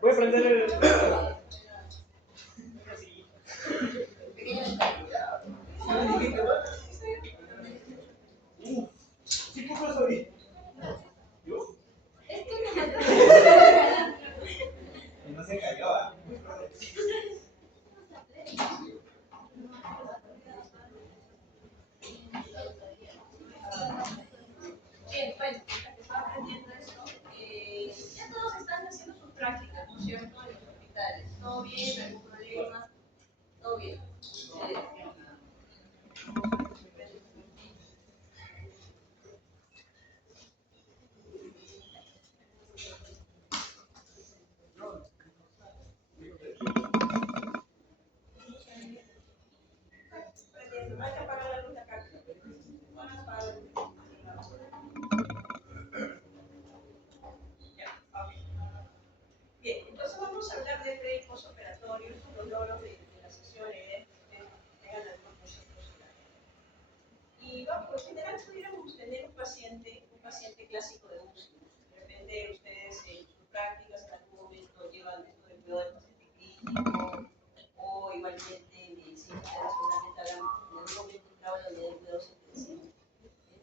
Voy a prender el. ¿Sí, qué pasó ahí? ¿Yo? Y no se cayó, ¿ah? Bien, bueno, mientras que estaba aprendiendo eso, ya todos están haciendo sus prácticas, ¿no es cierto? En los hospitales. ¿Todo bien? ¿Algún problema? ¿Todo bien? Aprendiendo. Hay que apagar la luz de acá. Van a apagar la luz. Ya, ok. Bien, entonces vamos a hablar de pre y postoperatorio, los logros de la sesión, que ustedes tengan algunos conceptos claros. Y vamos, en general pudiéramos tener un paciente clásico de UCI. De repente ustedes en sus prácticas en algún momento llevan esto de cuidado del paciente crítico o igualmente en medicina internacionalmente hagan en algún momento entrado en la unidad de cuidados intensivos.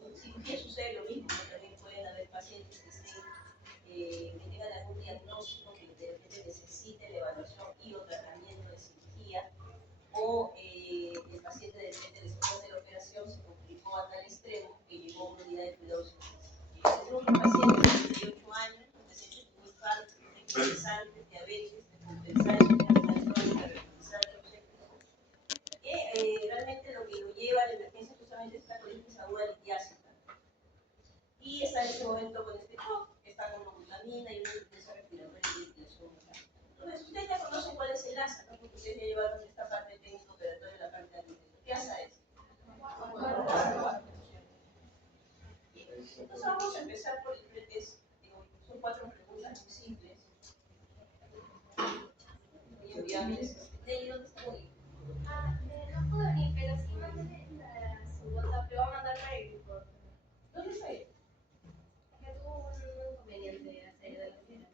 En cirugía sucede lo mismo, ¿no? También pueden haber pacientes que tengan algún diagnóstico que de repente necesite la evaluación y o tratamiento de cirugía, o el paciente de repente después de la operación se complicó a tal extremo que llegó a una unidad de cuidados intensivos. Tenemos un paciente de 38 años, un paciente con infarto, descompensante, diabetes, descompensante, hipertensión, que realmente lo que lo lleva a la emergencia justamente es la colitis aguda litiásica. Y está en este momento con este shock, está con glutamina y una dificultad respiratoria y ventilación. Entonces, ustedes ya conocen cuál es el ASA, ¿no? Porque ustedes ya llevaron esta parte técnico-operatoria y la parte administrativa. ¿Qué ASA es? Entonces, vamos a empezar por el pretest. Son 4 preguntas muy simples. Muy enviables. Nelly, ¿dónde está Nelly? No puedo venir, pero sí mandé su WhatsApp. Le voy a mandar para el grupo. ¿Dónde está ella? Que tuvo un inconveniente hacer de la fiera.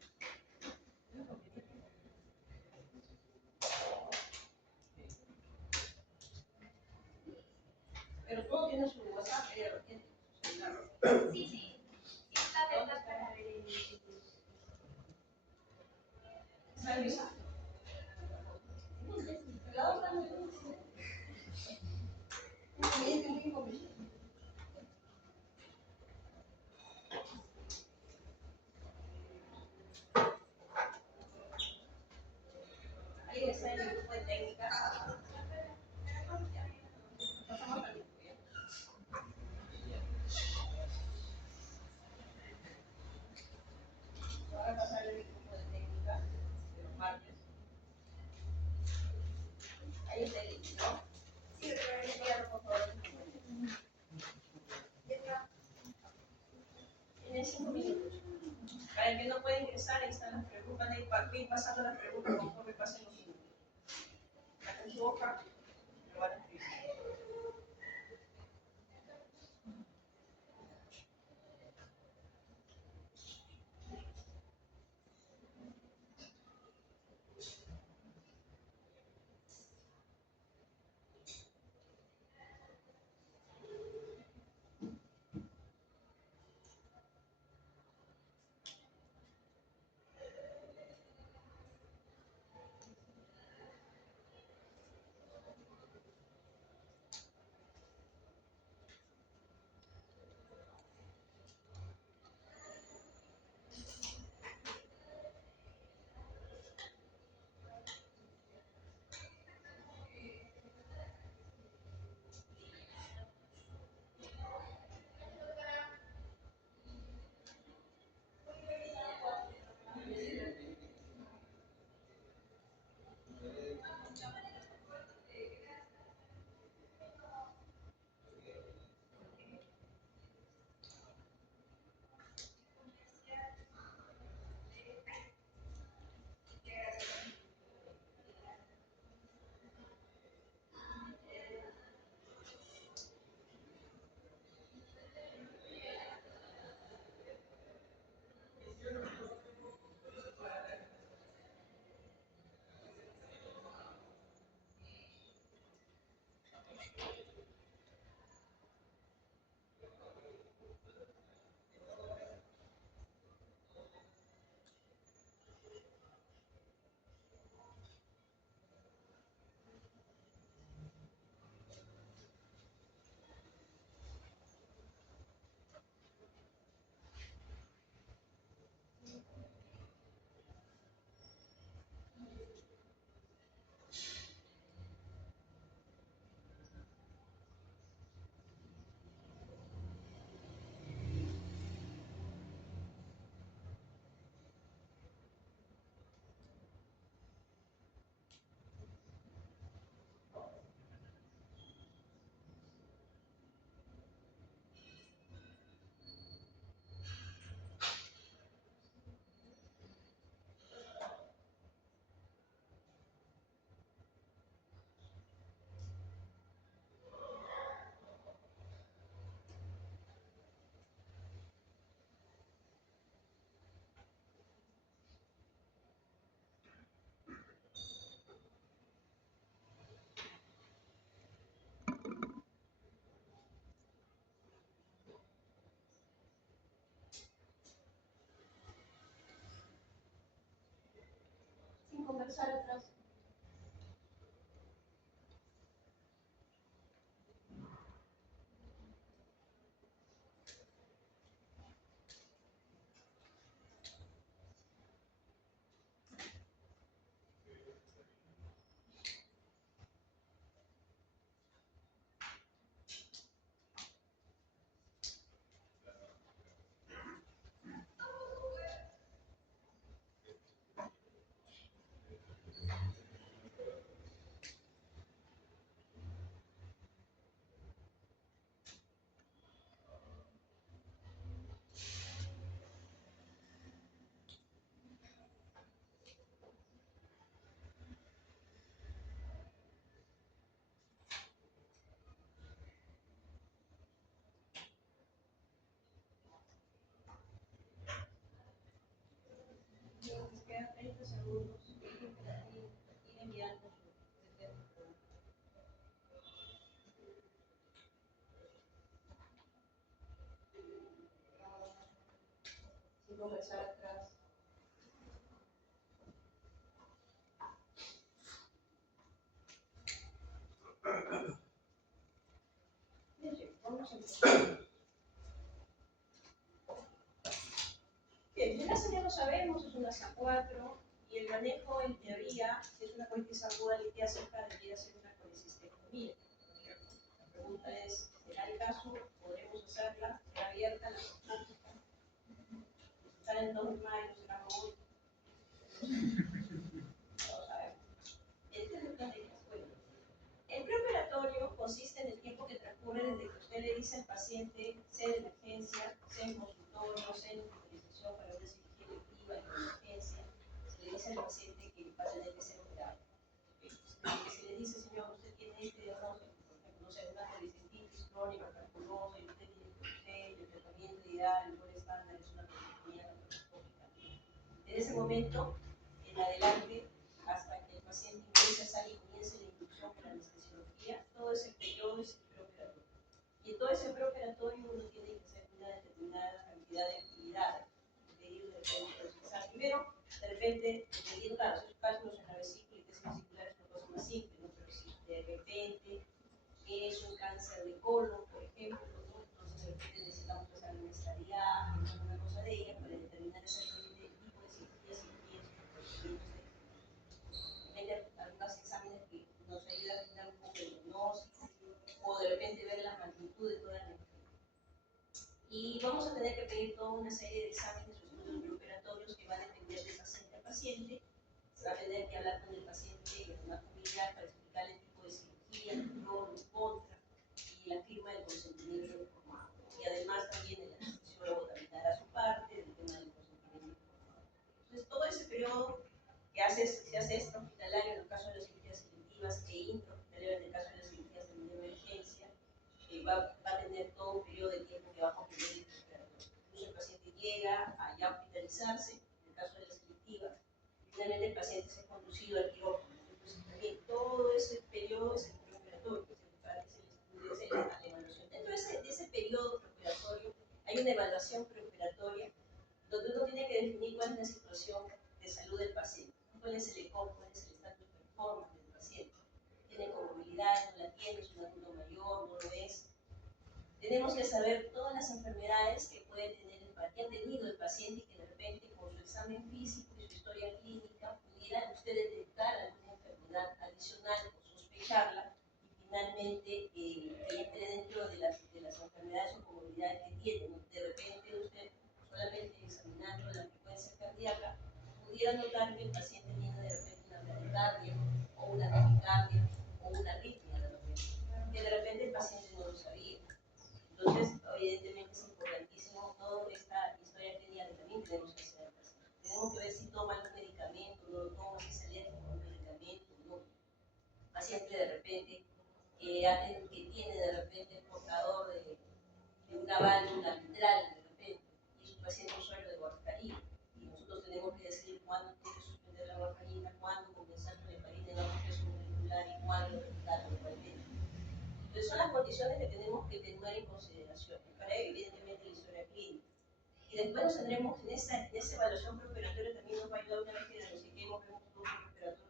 Pero tú no tienes su WhatsApp, ella lo tiene, su celular. Sí, sí. Sí, está atenta para ver el. ¿Está en esa? La otra no tiene. Muy inconveniente. Alguien está en el grupo de técnica. Pasamos al grupo, ¿ya? Ahora pasar al grupo de técnica de los martes. Ahí está el link, ¿no? Sí, envíalo por favor. Tienen 5 minutos. Para el que no puede ingresar, ahí están las preguntas. Van a ir pasando las preguntas conforme pasen los minutos. La que equivoca, lo van a escribir. conversar atrás. Nos quedan 30 segundos. Ir enviando su teléfono. Sin conversar atrás. Bien, vamos a empezar. Bien, Enlace ya lo sabemos, es una C4 y el manejo en teoría, si es una colitis aguda litea seca, debería ser una colecistectomía. La pregunta es, ¿será el caso? ¿Podremos hacerla? ¿Será abierta la consulta? ¿Estar en 2 de mayo? ¿Será hoy? No lo sabemos. Este es el plan de clase. Bueno, el preoperatorio consiste en el tiempo que transcurre desde que usted le dice al paciente, sea de emergencia, sea en consultorio, sea en utilización para una cirugía electiva en emergencia, se le dice al paciente que va a tener que ser operado. Se le dice, señor, usted tiene este diagnóstico, por ejemplo, no sé, una policitis crónica, calculosa, y usted tiene que el tratamiento ideal, el gol estándar es una peritoniana laparoscópica. En ese momento, en adelante, hasta que el paciente ingrese, sale y comience la inducción con la anestesiología, todo ese periodo es el preoperatorio. Y en todo ese preoperatorio uno tiene que hacer una determinada cantidad de actividades, de ir de repente a utilizar primero, de repente, dependiendo, claro, esos cálculos en la vesícula y test vesicular es una cosa más simple, ¿no? Pero si de repente es un cáncer de colon, por ejemplo, ¿no? Entonces de repente necesitamos hacer una estadía, una cosa de ella para determinar exactamente el tipo de cirugías y los procedimientos de algunos exámenes que nos ayudan a dar un poco de diagnóstico o de repente ver la magnitud de toda la enfermedad. Y vamos a tener que pedir toda una serie de exámenes o estudios preoperatorios que va a depender de paciente a paciente. Se va a tener que hablar con el paciente con una familiar para explicarle el tipo de cirugía, el pro, el contra y la firma del consentimiento informado. Y además también el anestesiólogo también dará su parte del tema del consentimiento informado. Entonces todo ese periodo que se hace extrahospitalario en el caso de las cirugías selectivas e intrahospitalario en el caso de las cirugías de emergencia, va a tener todo un periodo de tiempo que va a comprender el preoperatorio. Incluso el paciente llega a ya hospitalizarse, en el caso de las selectivas, y finalmente el paciente se ha conducido al quirófano. Entonces también todo ese periodo es el preoperatorio, que es el estudio, es la evaluación. Dentro de ese periodo preoperatorio hay una evaluación preoperatoria donde uno tiene que definir cuál es la situación de salud del paciente, cuál es el ECOG, cuál es el estatus performance del paciente. ¿Tiene comorbilidad? ¿No la tiene? ¿Es un adulto mayor? ¿No lo es? Tenemos que saber todas las enfermedades que puede tener que ha tenido el paciente y que de repente por su examen físico y su historia clínica pudiera usted detectar alguna enfermedad adicional o sospecharla y finalmente que entre dentro de las enfermedades o comorbilidades que tiene. ¿No? De repente usted solamente examinando la frecuencia cardíaca pudiera notar que el paciente tiene de repente una bradicardia o una taquicardia o una arritmia de repente, que de repente el paciente no lo sabía. Entonces, evidentemente es importantísimo toda esta historia clínica que también tenemos que hacer. Tenemos que ver si toma algún medicamento, no lo toma, si es alérgico a un medicamento, no. Paciente de repente que tiene de repente el portador de una válvula mitral de repente, y es un paciente usuario de warfarina. Y nosotros tenemos que decir cuándo tiene que suspender la warfarina, cuándo comenzar con la heparina en la presión molecular y cuándo retirarlo totalmente. Entonces son las condiciones que tenemos que tener en consideración. Para ello, evidentemente, la historia clínica. Y después nos tendremos en esa evaluación preoperatoria también nos va a ayudar una vez que diagnostiquemos, vemos todo preoperatorio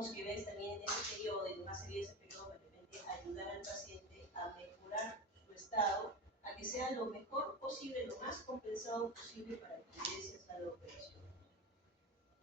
tenemos que ver también en ese periodo, y más allá de ese periodo, de repente ayudar al paciente a mejorar su estado, a que sea lo mejor posible, lo más compensado posible para que llegue a la operación.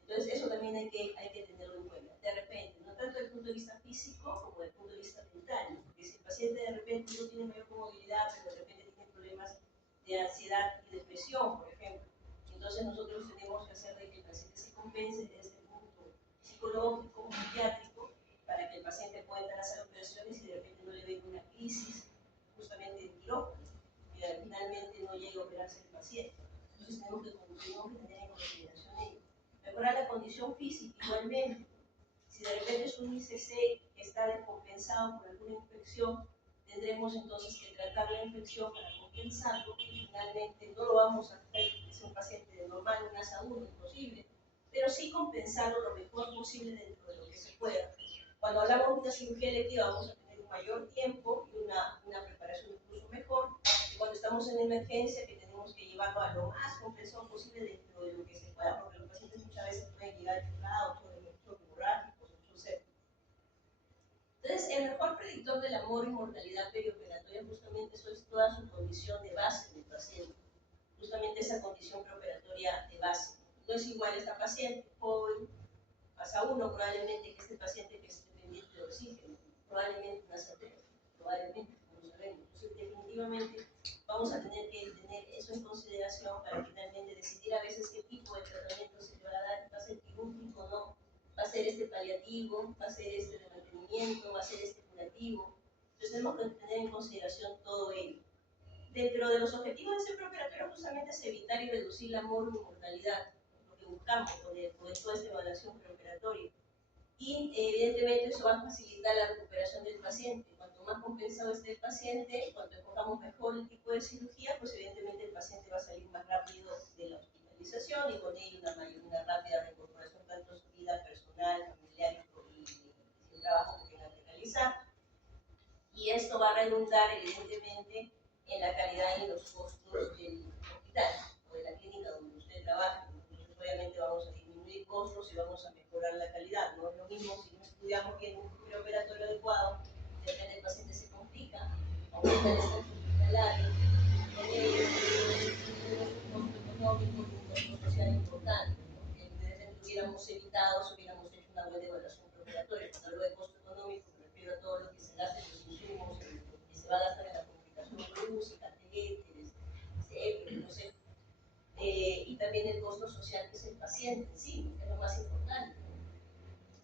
Entonces, eso también hay que tenerlo en cuenta. De repente, no tanto desde el punto de vista físico como desde el punto de vista mental, porque si el paciente de repente no tiene mayor movilidad, pero de repente tiene problemas de ansiedad y depresión, por ejemplo, entonces nosotros tenemos que hacer de que el paciente se compense desde el punto psicológico, psiquiátrico, para que el paciente pueda entrar a hacer operaciones y de repente no le venga una crisis justamente de quirófano, que finalmente no llegue a operarse el paciente. Entonces tenemos que tener en consideración ello. Mejorar la condición física igualmente. Si de repente es un ICC que está descompensado por alguna infección, tendremos entonces que tratar la infección para compensarlo y finalmente no lo vamos a hacer que sea un paciente normal, un asa 1, imposible, pero sí compensarlo lo mejor posible dentro de lo que se pueda. Cuando hablamos de una cirugía electiva vamos a tener un mayor tiempo y una preparación incluso mejor que cuando estamos en emergencia, que tenemos que llevarlo a lo más compensado posible dentro de lo que se pueda, porque los pacientes muchas veces pueden llegar choclados, hemorrágicos, etc. Entonces, el mejor predictor del amor y mortalidad perioperatoria justamente eso es toda su condición de base del paciente, justamente esa condición preoperatoria de base. No es igual esta paciente joven, pasa uno, probablemente que este paciente que esté dependiente de oxígeno, probablemente una satélite, probablemente, no sabemos. Entonces, definitivamente vamos a tener que tener eso en consideración para finalmente decidir a veces qué tipo de tratamiento se le va a dar, va a ser quirúrgico o no, va a ser este paliativo, va a ser este de mantenimiento, va a ser este curativo. Entonces tenemos que tener en consideración todo ello. Dentro de los objetivos de este preoperatorio justamente es evitar y reducir la mortalidad, lo que buscamos con toda esta evaluación preoperatoria. Y evidentemente eso va a facilitar la recuperación del paciente. Cuanto más compensado esté el paciente, cuanto enfocamos mejor el tipo de cirugía, pues evidentemente el paciente va a salir más rápido de la hospitalización y con ello una rápida recuperación tanto de su vida personal, familiar y el trabajo que tenga que realizar. Y esto va a redundar evidentemente en la calidad y en los costos del hospital o de la clínica donde usted trabaja. Entonces obviamente vamos a disminuir costos y vamos a mejorar la calidad. No es lo mismo si no estudiamos bien un preoperatorio adecuado, de repente el paciente se complica, aumenta el estatus hospitalario, con ello tenemos un costo económico y un costo social importante, porque en vez de hubiéramos evitado, si hubiéramos hecho una buena evaluación preoperatoria. Cuando hablo de costo económico me refiero a todo lo que se gasta en los insumos, que se va a gastar en la comunicación quirúrgica, catéteres, no sé, y también el costo social que es el paciente en sí, que es lo más importante,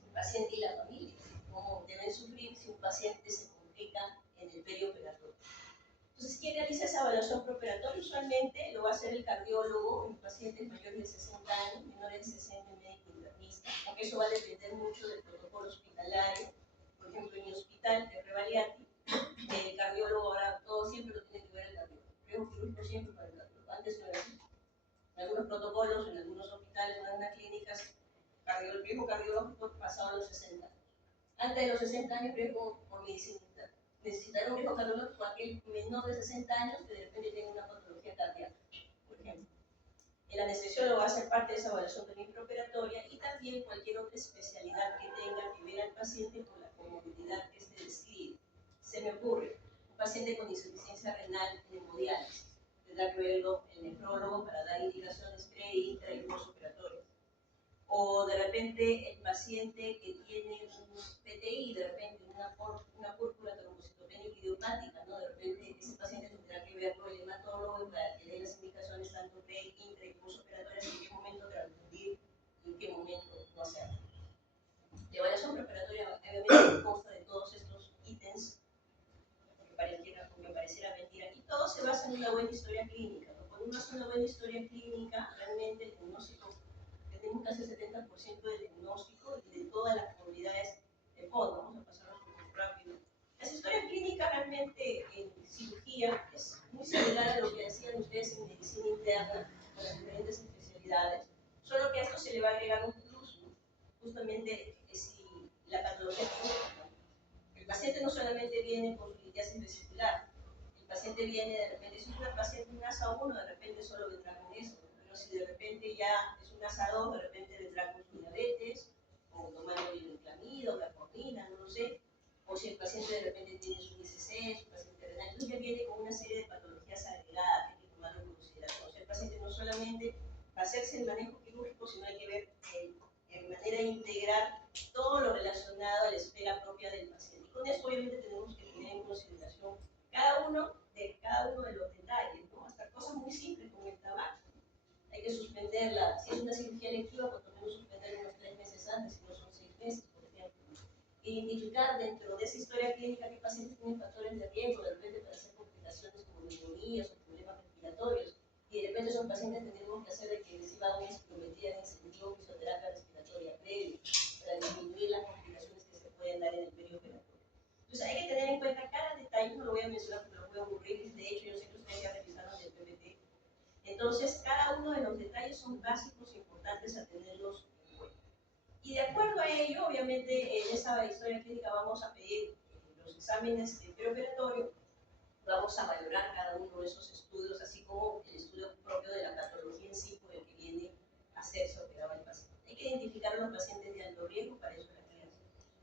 el paciente y la familia, cómo deben sufrir si un paciente se complica en el perioperatorio. Entonces, ¿quién realiza esa evaluación preoperatoria? Usualmente lo va a hacer el cardiólogo en pacientes mayores de 60 años, menores de 60 en médico internista, aunque eso va a depender mucho del protocolo hospitalario. Por ejemplo, en mi hospital de Revaliati, el cardiólogo ahora todo siempre lo tiene que ver el cardiólogo. Creo quirúrgico siempre para el cardiólogo. Antes no era así. En algunos protocolos, en algunos hospitales, en algunas clínicas, el riesgo cardiológico pasaba a los 60 años. Antes de los 60 años, riesgo por medicina interna. Necesitar un riesgo cardiológico aquel menor de 60 años que de repente tenga una patología cardíaca, por ejemplo. El anestesiólogo va a ser parte de esa evaluación también preoperatoria y también cualquier otra especialidad que tenga que ver al paciente por la comorbilidad que se describe. Se me ocurre, un paciente con insuficiencia renal en hemodiálisis, tendrá que verlo el nefrólogo para dar indicaciones pre, intra y postoperatorias. O de repente el paciente que tiene un PTI, de repente una púrpura trombocitopénica idiopática, ¿no? De repente ese paciente tendrá que verlo el hematólogo para que dé las indicaciones tanto pre, intra y postoperatorias en qué momento transfundir y en qué momento no hacerlo. La evaluación preoperatoria obviamente consta de todos estos ítems, aunque pareciera mentira, y todo se basa en una buena historia clínica, ¿no? Cuando uno hace una buena historia clínica, realmente el diagnóstico, tenemos casi el 70% del diagnóstico y de todas las comunidades de fondo. Vamos a pasar muy rápido. Las historias clínicas realmente en cirugía es muy similar a lo que hacían ustedes en medicina interna con las diferentes especialidades, solo que a esto se le va a agregar un plus, ¿no? Justamente si la patología quirúrgica. El paciente no solamente viene por su litiasis vesicular, el paciente viene de repente, si es una paciente un asa 1, de repente solo vendrá con eso, pero si de repente ya es un asa 2, de repente vendrá con su diabetes, o tomando el clamido, o si el paciente de repente tiene su ICC, su paciente renal, entonces ya viene con una serie de patologías agregadas que hay que tomarlo en consideración. O sea, el paciente no solamente va a hacerse el manejo quirúrgico, sino hay que ver de manera integral todo lo relacionado a la esfera propia del paciente. Y con eso obviamente tenemos que tener en consideración cada uno de los detalles, ¿no? Hasta cosas muy simples como el tabaco. Hay que suspenderla, si es una cirugía electiva, por lo menos suspenderla unos 3 meses antes, si no son 6 meses, por ejemplo. Identificar dentro de esa historia clínica qué pacientes tienen factores de riesgo, de repente para hacer complicaciones como neumonías o problemas respiratorios. Y de repente esos pacientes tendremos que hacer de que reciban una espirometría en incentivo fisioterapia respiratoria previa para disminuir las complicaciones que se pueden dar en el perioperatorio. Entonces hay que tener en cuenta cada detalle, no lo voy a mencionar porque lo voy a aburrir, de hecho yo sé que ustedes ya revisaron el PPT. Entonces cada uno de los detalles son básicos e importantes a tenerlos en cuenta. Y de acuerdo a ello, obviamente en esa historia clínica vamos a pedir los exámenes de preoperatorio, vamos a valorar cada uno de esos estudios, así como el estudio propio de la patología en sí por el que viene a hacerse operado el paciente. Hay que identificar a los pacientes de alto riesgo, para eso las guías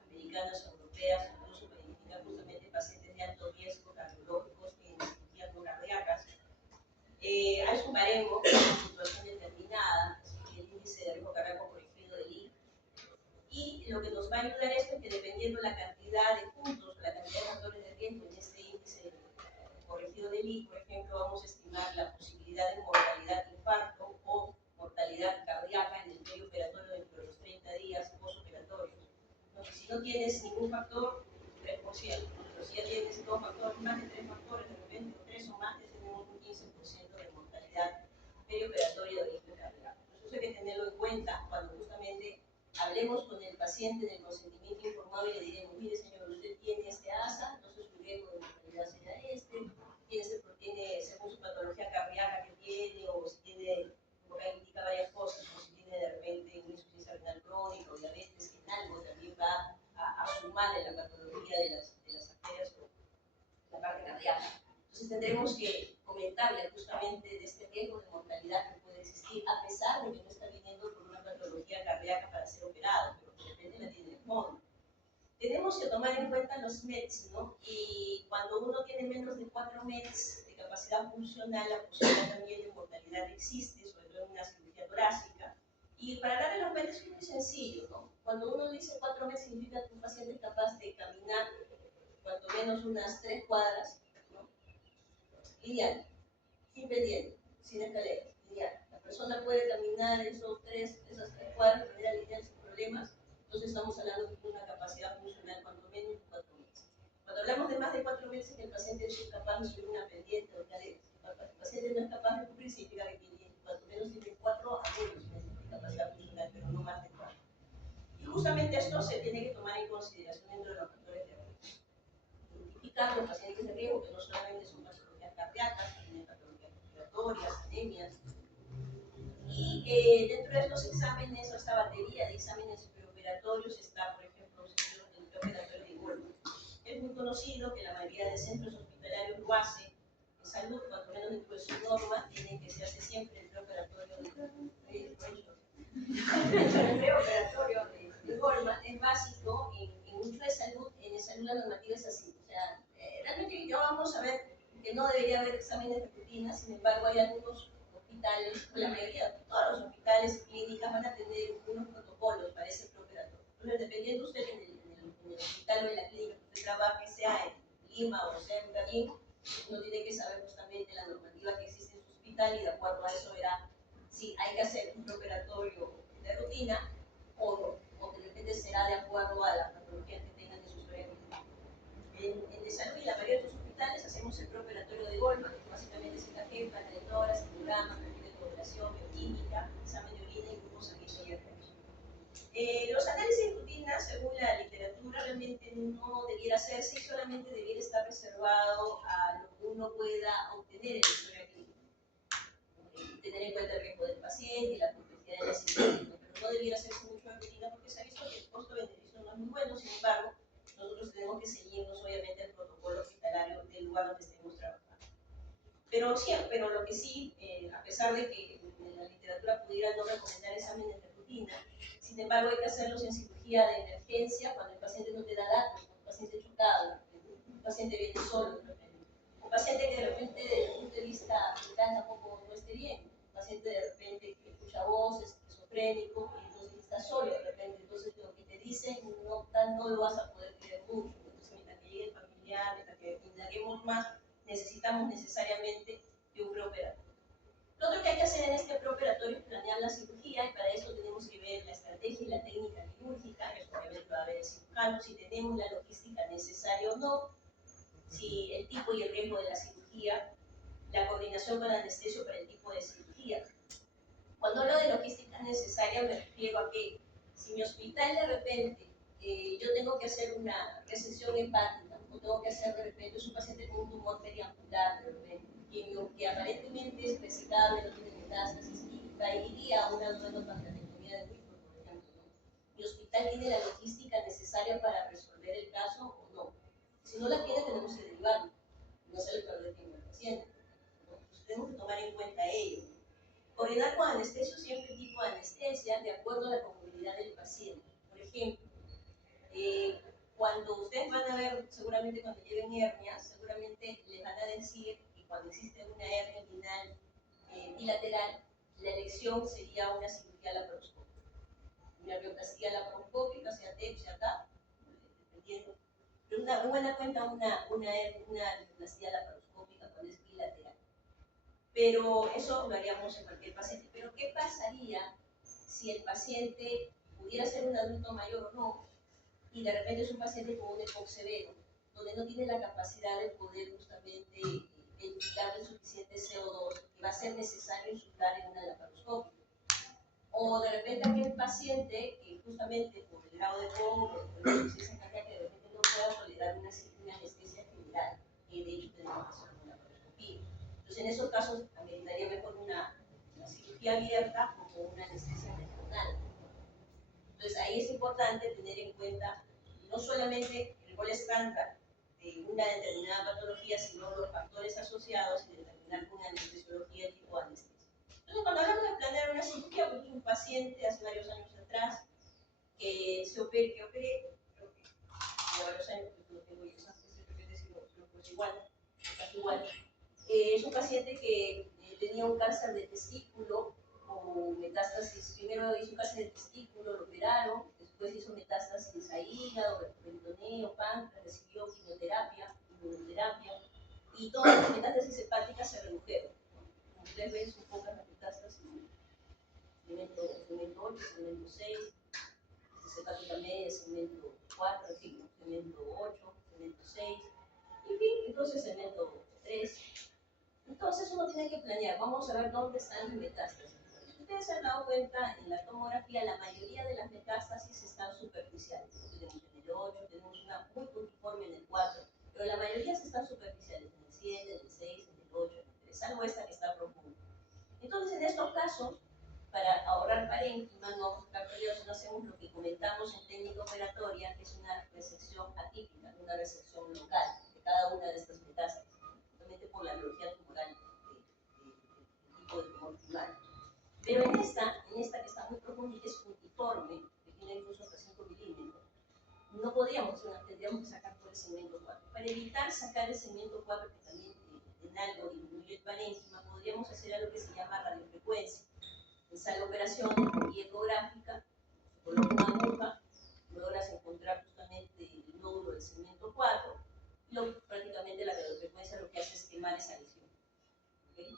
americanas, europeas, incluso para identificar justamente pacientes de alto riesgo cardiológicos en cirugías no cardíacas. Hay su baremo, una situación determinada, el índice de riesgo cardíaco corregido del I. Y lo que nos va a ayudar esto es que dependiendo la cantidad de puntos o la cantidad de factores de riesgo en este índice corregido del I, por ejemplo, vamos a estimar la posibilidad de mortalidad de infarto o mortalidad cardíaca en el perioperatorio dentro de los 30 días postoperatorios. Entonces, si no tienes ningún factor, 3%. Pero si ya tienes dos factores, más de 3 factores, de repente, o 3 o más, ya tenemos un 15% de mortalidad perioperatoria de origen cardíaco. Entonces, eso hay que tenerlo en cuenta cuando justamente hablemos con el paciente en el consentimiento informado y le diremos, mire señor, usted tiene este ASA, entonces su riesgo de mortalidad sería tiene según su patología cardíaca que tiene, o si tiene, porque ahí indica varias cosas, o si tiene de repente una insuficiencia renal crónica o diabetes, que en algo también va a sumar en la patología de las arterias o la parte cardíaca. Entonces tendremos que comentarle justamente de este riesgo de mortalidad que puede existir, a pesar de que no está viniendo por una patología cardíaca para ser operado, pero que de repente la tiene de fondo. Tenemos que tomar en cuenta los METs, ¿no? Y cuando uno tiene menos de 4 METs de capacidad funcional, la posibilidad también de mortalidad existe, sobre todo en una cirugía torácica. Y para hablar de los METs es muy sencillo, ¿no? Cuando uno dice 4 METs significa que un paciente es capaz de caminar cuanto menos unas 3 cuadras, ¿no? Lineal, sin pendiente, sin escaleras, lineal. La persona puede caminar esas 3 cuadras de manera lineal sin problemas. Entonces estamos hablando de una capacidad funcional cuanto menos de 4 meses. Cuando hablamos de más de 4 meses que el paciente es incapaz de subir una pendiente o escaleras, el paciente no es capaz de cubrir, significa que tiene cuanto menos tiene 4 a menos meses de capacidad funcional, pero no más de 4. Y justamente esto se tiene que tomar en consideración dentro de los factores de riesgo. Identificar los pacientes de riesgo que no solamente son patologías cardíacas, también patologías respiratorias, anemias. Y dentro de estos exámenes, o esta batería de exámenes preoperatorios, está, por ejemplo, el preoperatorio de Goldman. Es muy conocido que la mayoría de centros hospitalarios lo hacen. En salud, cuanto menos dentro de su norma, tienen que se hace siempre el preoperatorio de Goldman. Es básico en mucho de salud, en salud la normativa es así. O sea, realmente ya vamos a ver que no debería haber exámenes de rutina, sin embargo hay algunos hospitales, o la mayoría, todos los hospitales y clínicas van a tener unos protocolos para ese preoperatorio. Entonces, dependiendo usted en el hospital o en la clínica que usted trabaje, sea en Lima o sea en Berlín, uno tiene que saber justamente la normativa que existe en su hospital y de acuerdo a eso verá si hay que hacer un preoperatorio de rutina o no, o de repente será de acuerdo a la patología que tengan de su historia clínica. En de salud y la mayoría de los hospitales hacemos el preoperatorio de Goldman, que básicamente es la jefa, la lectora, cinturama, perfil de coagulación, bioquímica, examen de orina y grupo sanguíneo y RH. Los análisis de rutina, según la literatura, realmente no debiera hacerse y solamente debiera estar reservado a lo que uno pueda obtener en la historia clínica. Tener en cuenta el riesgo del paciente y la complejidad de la situación, pero no debiera hacerse mucho de rutina porque se ha visto que el costo-beneficio no es muy bueno. Sin embargo, nosotros tenemos que seguirnos obviamente el protocolo hospitalario del lugar donde estemos trabajando. Pero lo que sí, a pesar de que en la literatura pudiera no recomendar exámenes de rutina, sin embargo hay que hacerlos en cirugía de emergencia cuando el paciente no te da datos, paciente chocado, un paciente viene solo de repente, un paciente que de repente desde el punto de vista mental tampoco no esté bien, un paciente de repente que escucha voces, esquizofrénico, y entonces está solo de repente, entonces lo que te dicen no lo vas a poder creer mucho, entonces mientras que llegue el familiar, mientras que indaguemos más, necesitamos necesariamente de un preoperatorio. Lo otro que hay que hacer en este preoperatorio es planear la cirugía y para eso tenemos que ver la estrategia y la técnica quirúrgica, que obviamente va a ver el cirujano, si tenemos la logística necesaria o no, si el tipo y el riesgo de la cirugía, la coordinación con el anestesio para el tipo de cirugía. Cuando hablo de logística necesaria me refiero a que si mi hospital de repente yo tengo que hacer una resección hepática o tengo que hacer de repente, es un paciente con un tumor periampular de repente, que aparentemente es resecable, no tiene metástasis y iría a una duodenopatectomía de Whipple, por ejemplo, ¿no? ¿Mi hospital tiene la logística necesaria para resolver el caso o no? Si no la tiene, tenemos que derivarlo, no hacerle perder tiempo al paciente, ¿no? Entonces tenemos que tomar en cuenta ello. Coordinar con anestesio siempre tipo de anestesia de acuerdo a la comodidad del paciente. Por ejemplo, cuando ustedes van a ver, seguramente cuando lleven hernias, seguramente les van a decir que cuando existe una hernia inguinal bilateral, la elección sería una cirugía laparoscópica. Una bioplastia laparoscópica, sea TEP, sea TAP, dependiendo. Pero una buena cuenta una bioplastia laparoscópica cuando es bilateral. Pero eso lo haríamos en cualquier paciente. Pero ¿qué pasaría si el paciente pudiera ser un adulto mayor o no, y de repente es un paciente con un EPOC severo, donde no tiene la capacidad de poder justamente ventilar el suficiente CO2 que va a ser necesario insuflar en una laparoscópica? O de repente aquel paciente que justamente por el grado de EPOC o por la insuficiencia cardíaca que de repente no pueda tolerar una anestesia general, que de hecho tenemos que hacer una laparoscopía. Entonces en esos casos ameritaría mejor una cirugía abierta o con una anestesia regional. Entonces ahí es importante tener en cuenta no solamente el rol estándar de una determinada patología, sino los factores asociados y determinar con anestesiología el tipo de anestesia. Entonces cuando hablamos de planear una cirugía, pues un paciente hace varios años atrás que operé, creo que ya varios años, porque no tengo exacto, pues igual, casi igual. Es un paciente que tenía un cáncer de testículo con metástasis. Primero hizo cáncer de testículo, lo operaron, después hizo metástasis a hígado, peritoneo, páncreas, recibió quimioterapia, inmunoterapia, y todas las metástasis hepáticas se redujeron. Como ustedes ven, son pocas las metástasis, segmento 8, segmento 6, hepática media, segmento 4, en fin, segmento 8, segmento 6, en fin, entonces segmento 3. Entonces uno tiene que planear, vamos a ver dónde están las metástasis. Si ustedes se han dado cuenta, en la tomografía la mayoría de las metástasis están superficiales. Tenemos en el 8, tenemos una muy puntiforme en el 4, pero la mayoría están superficiales, en el 7, en el 6, en el 8, en el 3, salvo esta que está profunda. Entonces en estos casos, para ahorrar parénquima, no vamos a sacar periodos, no hacemos lo que comentamos en técnica operatoria, que es una resección atípica, una resección local de cada una de estas metástasis, justamente por la biología tumoral del tipo de tumor primario. Pero en esta que está muy profunda y que es puntiforme, que tiene incluso hasta 5 milímetros, no podríamos, tendríamos que sacar por el segmento 4. Para evitar sacar el segmento 4, que también en algo disminuye el parénquima, podríamos hacer algo que se llama radiofrecuencia. Esa la operación y ecográfica, se coloca una aguja, logras encontrar justamente el nódulo del segmento 4, y prácticamente la radiofrecuencia lo que hace es quemar esa lesión. ¿Okay?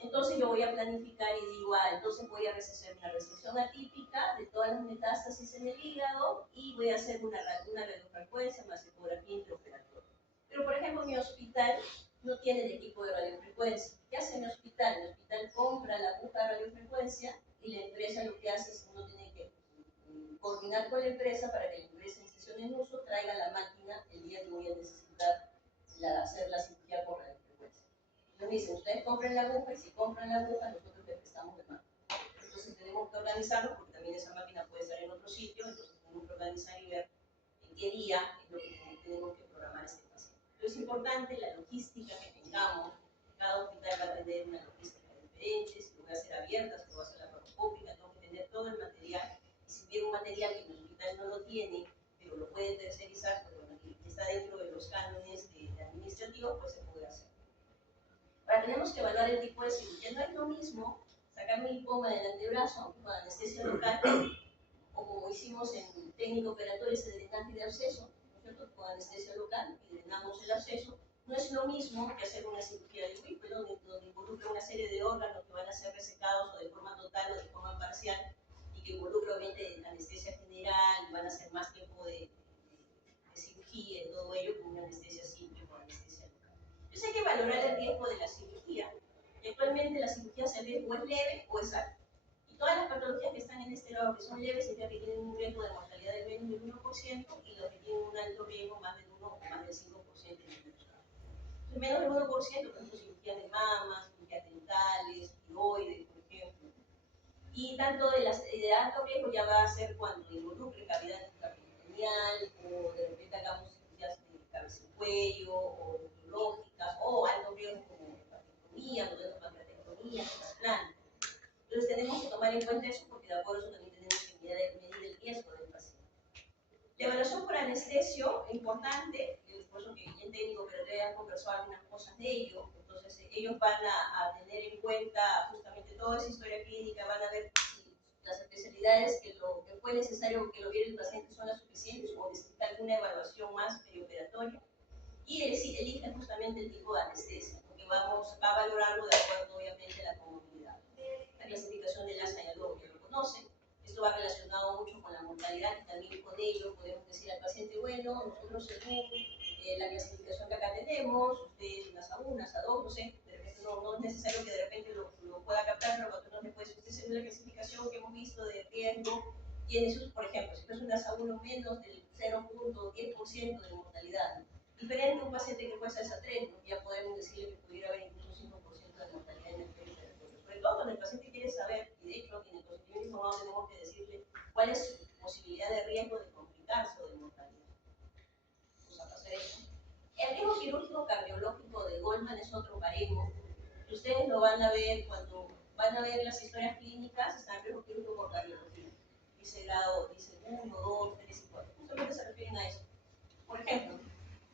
Entonces yo voy a planificar y digo, entonces voy a hacer una resección atípica de todas las metástasis en el hígado y voy a hacer una radiofrecuencia más ecografía intraoperatoria. Pero por ejemplo mi hospital no tiene el equipo de radiofrecuencia. ¿Qué hace mi hospital? El hospital compra la aguja de radiofrecuencia y la empresa lo que hace es que uno tiene que coordinar con la empresa para que la empresa en sesión en uso traiga la máquina el día que voy a necesitar hacer la cirugía por radiofrecuencia. Entonces me dicen, ustedes compren la aguja y si compran la aguja nosotros les prestamos de máquina. Entonces tenemos que organizarlo porque también esa máquina puede estar en otro sitio, entonces tenemos que organizar y ver en qué día es lo que tenemos que programar este paciente. Entonces es importante la logística que tengamos. Cada hospital va a tener una logística diferente, si lo voy a hacer abierta, si lo voy a hacer laparoscópica, tengo que tener todo el material. Y si hubiera un material que mi hospital no lo tiene, pero lo puede tercerizar, pues bueno, aquí está mismo sacar un lipoma del antebrazo con anestesia local, o como hicimos en técnica operatoria, ese drenaje de absceso, ¿no es cierto? Con anestesia local y drenamos el absceso. No es lo mismo que hacer una cirugía de Whipple, donde involucra una serie de órganos que van a ser resecados o de forma total o de forma parcial, y que involucra obviamente anestesia general, y van a ser más tiempo de cirugía y todo ello con una anestesia simple, con anestesia local. Entonces hay que valorar el riesgo de la cirugía. Y actualmente la cirugía se riesgo es leve o es alto. Y todas las patologías que están en este lado, que son leves, significa que tienen un riesgo de mortalidad de menos del 1%, y los que tienen un alto riesgo más del 1 o más del 5% en algunos casos. Entonces, menos del 1%, por ejemplo, cirugías de mamas, cirugías dentales, tiroides, por ejemplo. Y tanto de alto riesgo ya va a ser cuando involucre cavidad peritoneal, o de repente hagamos cirugías de cabeza y cuello, o urológicas, o alto riesgo como hepatectomía, modelo de pancreatectomía, trasplante. Entonces tenemos que tomar en cuenta eso, porque de acuerdo a eso también tenemos que medir el riesgo del paciente. La evaluación por anestesio es importante, por eso que en técnico, pero te han conversado algunas cosas de ello. Entonces ellos van a tener en cuenta justamente toda esa historia clínica, van a ver si las especialidades que fue necesario que lo viera el paciente son las suficientes, o necesita alguna evaluación más perioperatoria, y eligen justamente el tipo de anestesia, porque va a valorarlo de acuerdo obviamente a la comodidad. La clasificación de LASA ya lo conocen. Esto va relacionado mucho con la mortalidad, y también con ello podemos decir al paciente, bueno, nosotros según la clasificación que acá tenemos, usted NASA 1, NASA 2, no sé, de repente no es necesario que de repente lo pueda captar, pero cuando nos después usted según la clasificación que hemos visto de riesgo, tiene sus, por ejemplo, si es un NASA 1 menos del 0.10% de mortalidad, diferente a un paciente que fue NASA 3, ¿no? Ya podemos decirle que pudiera haber incluso un 5% de mortalidad en el periodo. Sobre todo cuando el paciente quiere saber, y de hecho en el procedimiento informado tenemos que decirle cuál es su posibilidad de riesgo de complicarse o de mortalidad. Vamos a pasar eso. El riesgo quirúrgico cardiológico de Goldman es otro baremo. Ustedes lo van a ver cuando van a ver las historias clínicas, está el riesgo quirúrgico por cardiología. Dice grado, dice 1, 2, 3 y 4. Justamente se refieren a eso. Por ejemplo,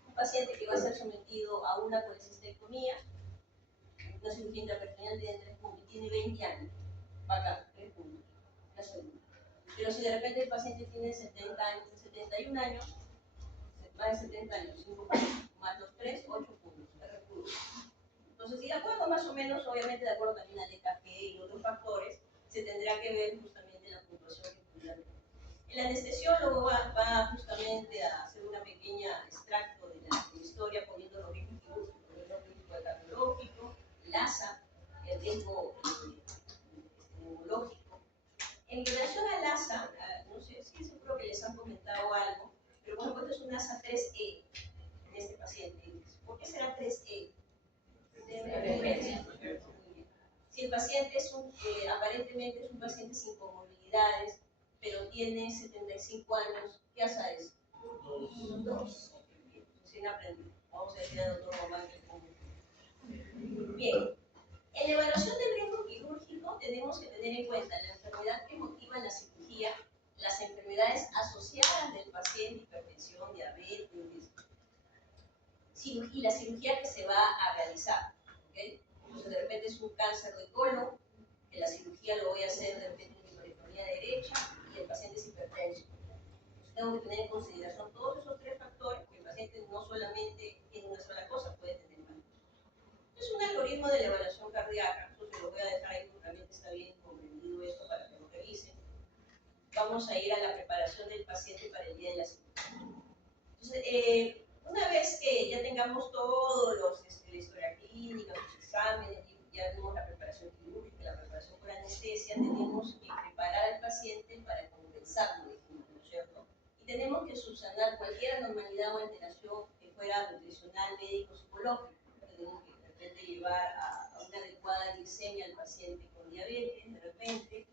un paciente que va a ser sometido a una colecistectomía, una cirugía intraperitoneal tiene 3 puntos, tiene 20 años, va acá, 3 puntos, la segunda. Pero si de repente el paciente tiene 70 años, 71 años, más de 70 años, 5 puntos, más los 3, 8 puntos, R puntos. Entonces, si de acuerdo más o menos, obviamente de acuerdo también al EKG y otros factores, se tendrá que ver justamente la puntuación que pudiera tener. El anestesiólogo va justamente a hacer una pequeña extracto de la historia poniendo los riesgos quirúrgicos, el riesgo quirúrgico cardiológico, LASA, el riesgo neurológico. En relación al ASA, no sé si seguro que les han comentado algo, pero por ejemplo, esto es un ASA 3E en este paciente. ¿Por qué será 3E? Si el paciente aparentemente es un paciente sin comorbilidades, pero tiene 75 años, ¿qué ASA es? 2. Sin aprender. Vamos a decir al doctor Román que es común. Bien. En la evaluación del riesgo quirúrgico tenemos que tener en cuenta la enfermedad que motiva la cirugía, las enfermedades asociadas del paciente, hipertensión, diabetes, y la cirugía que se va a realizar. ¿Okay? Entonces, de repente es un cáncer de colon, que la cirugía lo voy a hacer de repente en mi peritoneal derecha, y el paciente es hipertenso. Entonces, tengo que tener en consideración todos esos 3 factores, porque el paciente no solamente tiene una sola cosa, puede tener más. Es un algoritmo de la evaluación cardíaca, entonces lo voy a dejar ahí porque realmente está bien comprendido esto para que lo revisen. Vamos a ir a la preparación del paciente para el día de la cirugía. Entonces, una vez que ya tengamos todos la historia clínica, los exámenes, ya vimos la preparación quirúrgica, la preparación por anestesia, tenemos que preparar al paciente para compensarlo, ¿no es cierto? Y tenemos que subsanar cualquier anormalidad o alteración que fuera nutricional, médico, psicológico. Tenemos que de repente llevar a una adecuada glicemia al paciente con diabetes, de repente,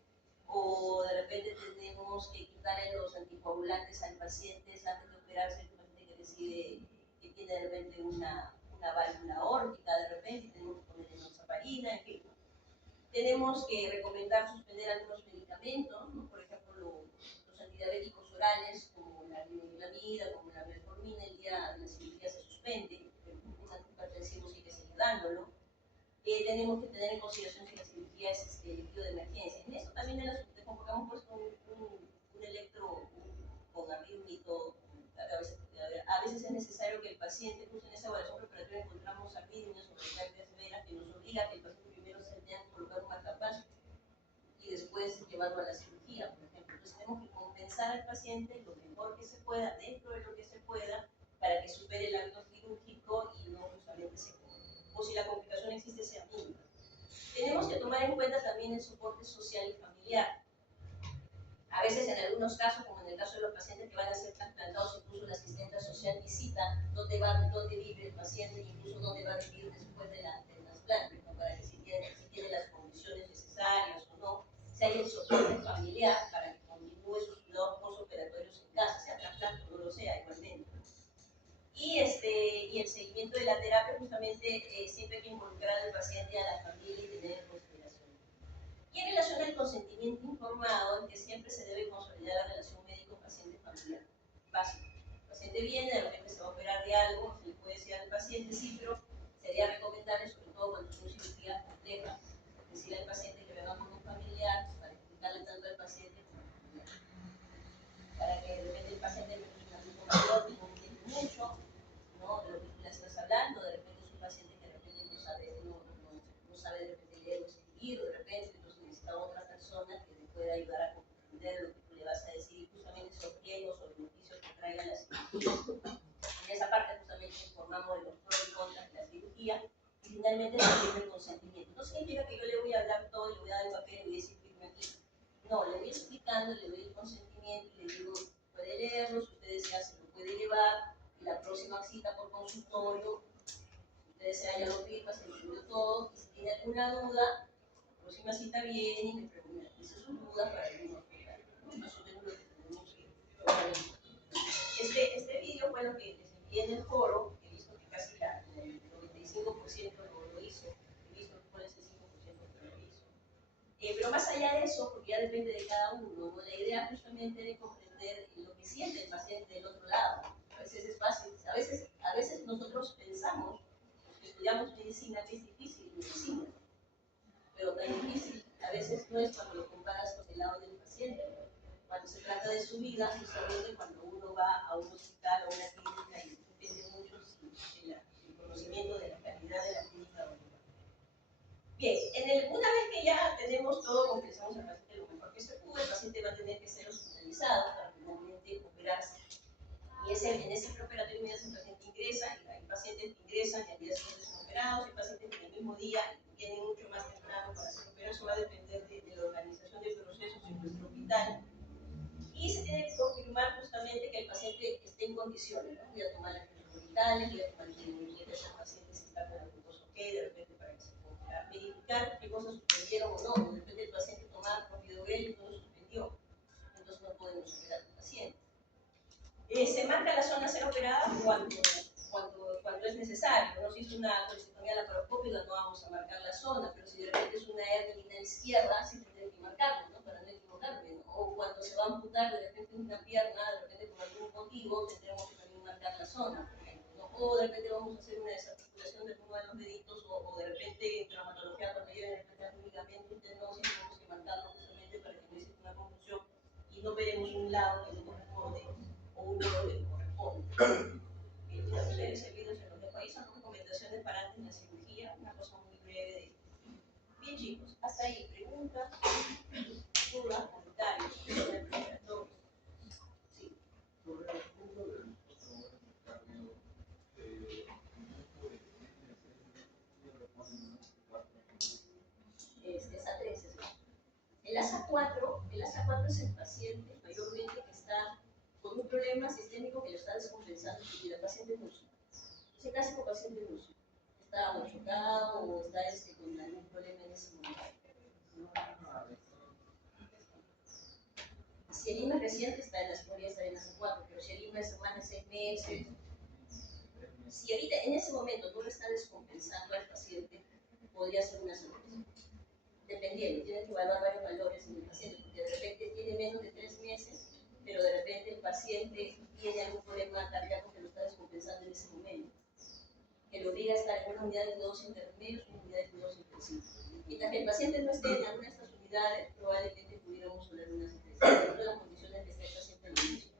o de repente tenemos que quitarle los anticoagulantes al paciente antes de operarse, el paciente que decide que tiene de repente una válvula aórtica, de repente tenemos que ponerle enoxaparina, en fin. Tenemos que recomendar suspender algunos medicamentos, ¿no? Por ejemplo, los antidiabéticos orales, como la glibenclamida, como la metformina, el día de la cirugía se suspende, un antihipertensivo sí que sigue dándolo. Tenemos que tener en consideración si la cirugía es llevarlo a la cirugía, por ejemplo. Entonces tenemos que compensar al paciente lo mejor que se pueda, dentro de lo que se pueda, para que supere el acto quirúrgico y no justamente se cure. O si la complicación existe, sea mínima. Tenemos que tomar en cuenta también el soporte social y familiar. A veces en algunos casos, como en el caso de los pacientes que van a ser trasplantados, incluso la asistente social visita dónde vive el paciente, incluso dónde va a vivir después del trasplante, ¿no? Para que si tiene las condiciones necesarias o no, si hay el soporte familiar para que continúe sus cuidados postoperatorios en casa, sea trasplante o no lo sea, igualmente. Y el seguimiento de la terapia, justamente siempre hay que involucrar al paciente y a la familia y tener en consideración. Y en relación al consentimiento informado, es que siempre se debe consolidar la relación médico-paciente-familiar. Básico. El paciente viene, de repente se va a operar de algo, se le puede decir al paciente, sí, pero sería recomendable, sobre todo cuando es una cirugía compleja, decirle al paciente que venga con un familiar para explicarle tanto al paciente como al familiar. Para que de repente el paciente no es un adulto mayor, no entiende mucho, ¿no? De lo que tú le estás hablando, de repente es un paciente que de repente no sabe de repente leer o escribir, de repente entonces necesita otra persona que le pueda ayudar a comprender lo que tú le vas a decir y justamente esos riesgos o beneficios que traiga la cirugía. En esa parte justamente informamos de los pros y contras de la cirugía y finalmente se el consentimiento. No significa que yo le voy a hablar todo y le voy a dar el papel y le voy a decir firme aquí. No, le voy explicando, le doy el consentimiento y le digo, puede leerlo, si usted desea se lo puede llevar y la próxima cita por consultorio, si usted desea ya lo firma, se entendió todo y si tiene alguna duda, la próxima cita viene y me pregunta, ¿hizo sus dudas para el mismo hospital? Más o menos lo que tenemos que lograr. Este video fue lo que les envié en el foro, he visto que casi el 95% lo hizo, he visto cuál es el 5% que no lo hizo. Pero más allá de eso, porque ya depende de cada uno, ¿no? La idea justamente de comprender lo que siente el paciente del otro lado. A veces es fácil, a veces nosotros pensamos, los que estudiamos medicina, que es difícil medicina, pero tan difícil a veces no es cuando lo comparas con el lado del paciente. Cuando se trata de su vida, justamente cuando uno va a un hospital o a una clínica y depende mucho el conocimiento de la calidad de la clínica donde va. Bien, una vez que ya tenemos todo, compensamos al paciente lo mejor que se pudo, el paciente va a tener que ser hospitalizado para finalmente operarse. Y en ese preoperatorio inmediato el paciente ingresa, y hay pacientes que ingresan y al día siguiente son operados, hay pacientes que el mismo día vienen mucho más temprano para ser operados, eso va a depender de la organización de procesos en nuestro hospital. Y se tiene que confirmar justamente que el paciente esté en condiciones, ¿no? Voy a tomar las vitales, voy a tomar el del paciente si está con la glucosa ok, de repente para que se pueda verificar qué cosas suspendieron o no. De repente el paciente tomaba clopidogrel y todo suspendió, entonces no podemos operar al paciente. Se marca la zona a ser operada cuando es necesario, ¿no? Si es una colestomía laparoscópica no vamos a marcar la zona, pero si de repente es una hernia inguinal izquierda, sí tendré que marcarlo, ¿no? Para no equivocarme, ¿no? O cuando se va a amputar de repente una pierna, de repente por algún motivo tendremos que también marcar la zona, por ejemplo, ¿no? O de repente vamos a hacer una desarticulación de uno de los deditos, o de repente en traumatología cuando lleven de repente algún ligamento interno, sí tenemos que marcarlo justamente para que no exista una confusión y no veremos un lado que no corresponde o un lado que no corresponde. Ustedes servidos en los de país son recomendaciones para antes de la cirugía, una cosa muy breve de esto. Bien chicos, hasta ahí, preguntas, dudas, comentarios sobre el preparatorio. Sí. Sobre el punto del cardio, Es A3, es eso. El ASA4 es el paciente mayormente que está con un problema sistémico que lo está descompensando y el paciente es lúcido. Es el clásico paciente lúcido. Está o chocado o está con algún problema en ese momento. Si el IMA es reciente, podría estar en ASA4, pero si el IMA es más de 6 meses, si ahorita en ese momento no lo está descompensando al paciente, podría ser una sorpresa. Dependiendo, tienes que evaluar varios valores en el paciente, porque de repente tiene menos de 3 meses, pero de repente el paciente tiene algún problema cardíaco que lo está descompensando en ese momento, que lo obliga a estar en una unidad de cuidados intermedios o una unidad de cuidados intensivos. Mientras que el paciente no esté en alguna de estas unidades, probablemente pudiéramos hablar de una sorpresa, dependiendo de las condiciones que esté el paciente en el inicio.